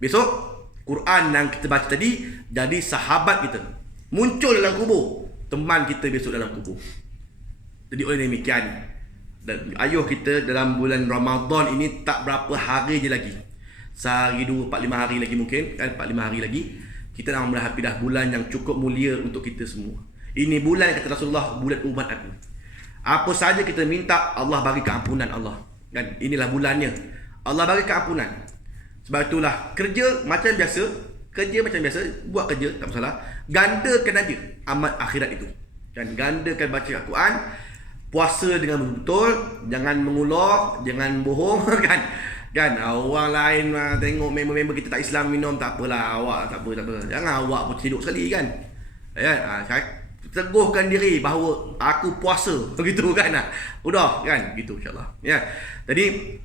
Besok Quran yang kita baca tadi jadi sahabat kita. Muncul dalam kubur, teman kita besok dalam kubur. Jadi oleh demikian, dan ayuh kita dalam bulan Ramadan ini tak berapa hari je lagi. Sehari, 2, 4, 5 hari lagi mungkin kan, 4, 5 hari lagi. Kita dah menghadapi dah bulan yang cukup mulia untuk kita semua. Ini bulan kata Rasulullah, bulan umat aku. Apa saja kita minta, Allah bagi keampunan Allah. Kan? Inilah bulannya. Allah bagi keampunan. Sebab itulah kerja macam biasa, buat kerja tak masalah. Gandakan aja amal akhirat itu. Kan? Gandakan baca Al-Quran, puasa dengan betul, jangan mengulur, jangan bohong kan. Kan orang lain tengok member-member kita tak Islam minum, tak apalah, awak tak apa. Jangan awak pun tidur sekali kan. Ya, teguhkan diri bahawa aku puasa begitu kan. Udah kan gitu insya-Allah. Ya. Jadi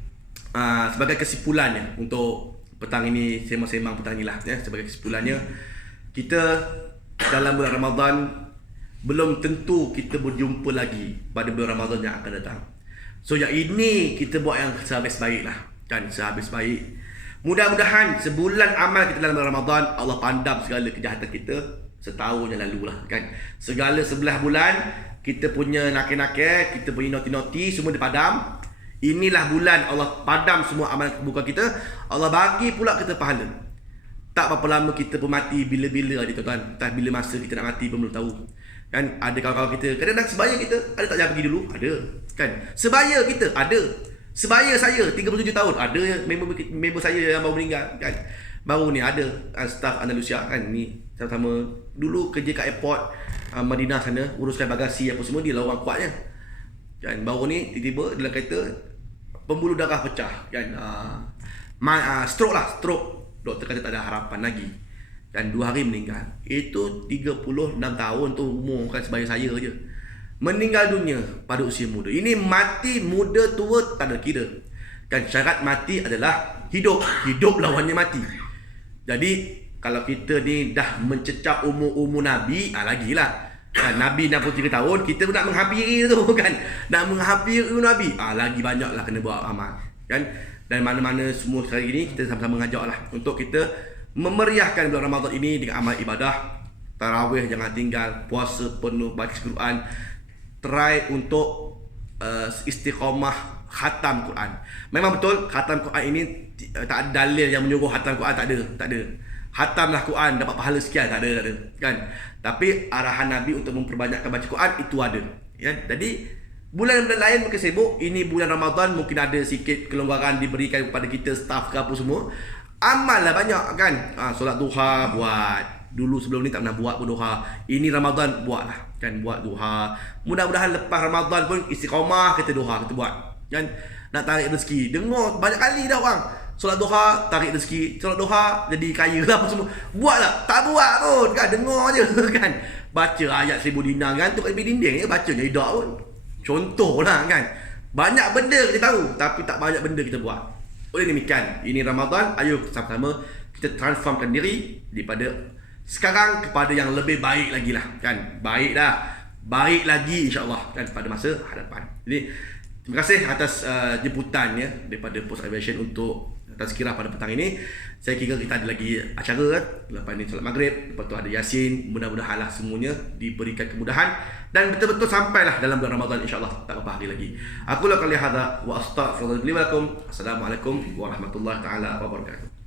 sebagai kesimpulannya untuk petang ini, sembang-sembang petang inilah ya, sebagai kesimpulannya, kita dalam bulan Ramadan belum tentu kita berjumpa lagi pada bulan Ramadan yang akan datang. So yang ini kita buat yang sehabis baiklah kan, sehabis baik. Mudah-mudahan sebulan amal kita dalam bulan Ramadan, Allah pandam segala kejahatan kita setahun yang lalu lah kan. Segala 11 bulan kita punya nakir-nakir, kita punya noti-noti semua dipadam. Inilah bulan Allah padam semua amal kebuka kita. Allah bagi pula kita pahala. Tak berapa lama kita pun mati, bila-bila aja tuan-tuan. Entah bila masa kita nak mati pun belum tahu. Kan ada kawan-kawan kita, kadang-kadang sebaya kita ada tak jangan pergi dulu, ada. Kan sebaya kita ada. Sebaya saya 37 tahun ada member saya yang baru meninggal kan. Baru ni ada staf Andalusia kan, ni sama-sama dulu kerja kat airport Madinah sana, uruskan bagasi apa semua, dia lah orang kuatnya. Kan baru ni tiba-tiba dalam kereta pembuluh darah pecah kan. Stroke. Doktor kata tak ada harapan lagi. Dan 2 hari meninggal. Itu 36 tahun tu umur kan sebaya saya je. Meninggal dunia pada usia muda. Ini mati muda tua tak ada kira. Kan syarat mati adalah hidup. Hidup lawannya mati. Jadi kalau kita ni dah mencecap umur Nabi, lagilah. Kan Nabi 63 tahun, kita pun nak menghampiri tu kan. Nak menghampiri Nabi, lagi banyaklah kena buat amal. Kan? Dan mana-mana semua hari ini kita sama-sama mengajaklah untuk kita memeriahkan bulan Ramadan ini dengan amal ibadah. Tarawih jangan tinggal, puasa penuh, baca Quran. Try untuk istiqamah khatam Quran. Memang betul khatam Quran ini tak ada dalil yang menyuruh khatam Quran, tak ada. Khatamlah Quran dapat pahala sekian, tak ada kan. Tapi arahan Nabi untuk memperbanyakkan baca Quran itu ada. Ya, jadi bulan-bulan lain mungkin sibuk, ini bulan Ramadan mungkin ada sikit kelonggaran diberikan kepada kita staff ke apa semua. Amallah banyak kan. Solat duha buat. Dulu sebelum ni tak pernah buat pun duha. Ini Ramadan buatlah kan, buat duha. Mudah-mudahan lepas Ramadan pun istiqamah kita duha kita buat. Kan nak tarik rezeki. Dengar banyak kali dah orang solat duha tarik rezeki, solat duha jadi kaya lah apa semua. Buatlah, tak buat pun kan, dengar je kan. Baca ayat 1000 dinar gantung kat dinding je, baca je idak pun. Contohlah kan. Banyak benda kita tahu tapi tak banyak benda kita buat. Oleh demikian, ini Ramadan, ayo sama-sama kita transformkan diri daripada sekarang kepada yang lebih baik lagi lah kan. Baik dah baik lagi insya-Allah kan pada masa hadapan. Jadi terima kasih atas jemputannya daripada Post Aviation untuk tazkirah pada petang ini. Saya kira kita ada lagi acara kan. Lepas ni solat maghrib, lepas tu ada Yasin. Mudah-mudahanlah semuanya diberikan kemudahan dan betul-betul sampailah dalam bulan Ramadan insya-Allah. Tak berapa hari lagi. Aku la qali hadza wa astaghfirullahi wa lakum. Assalamualaikum warahmatullahi taala wabarakatuh.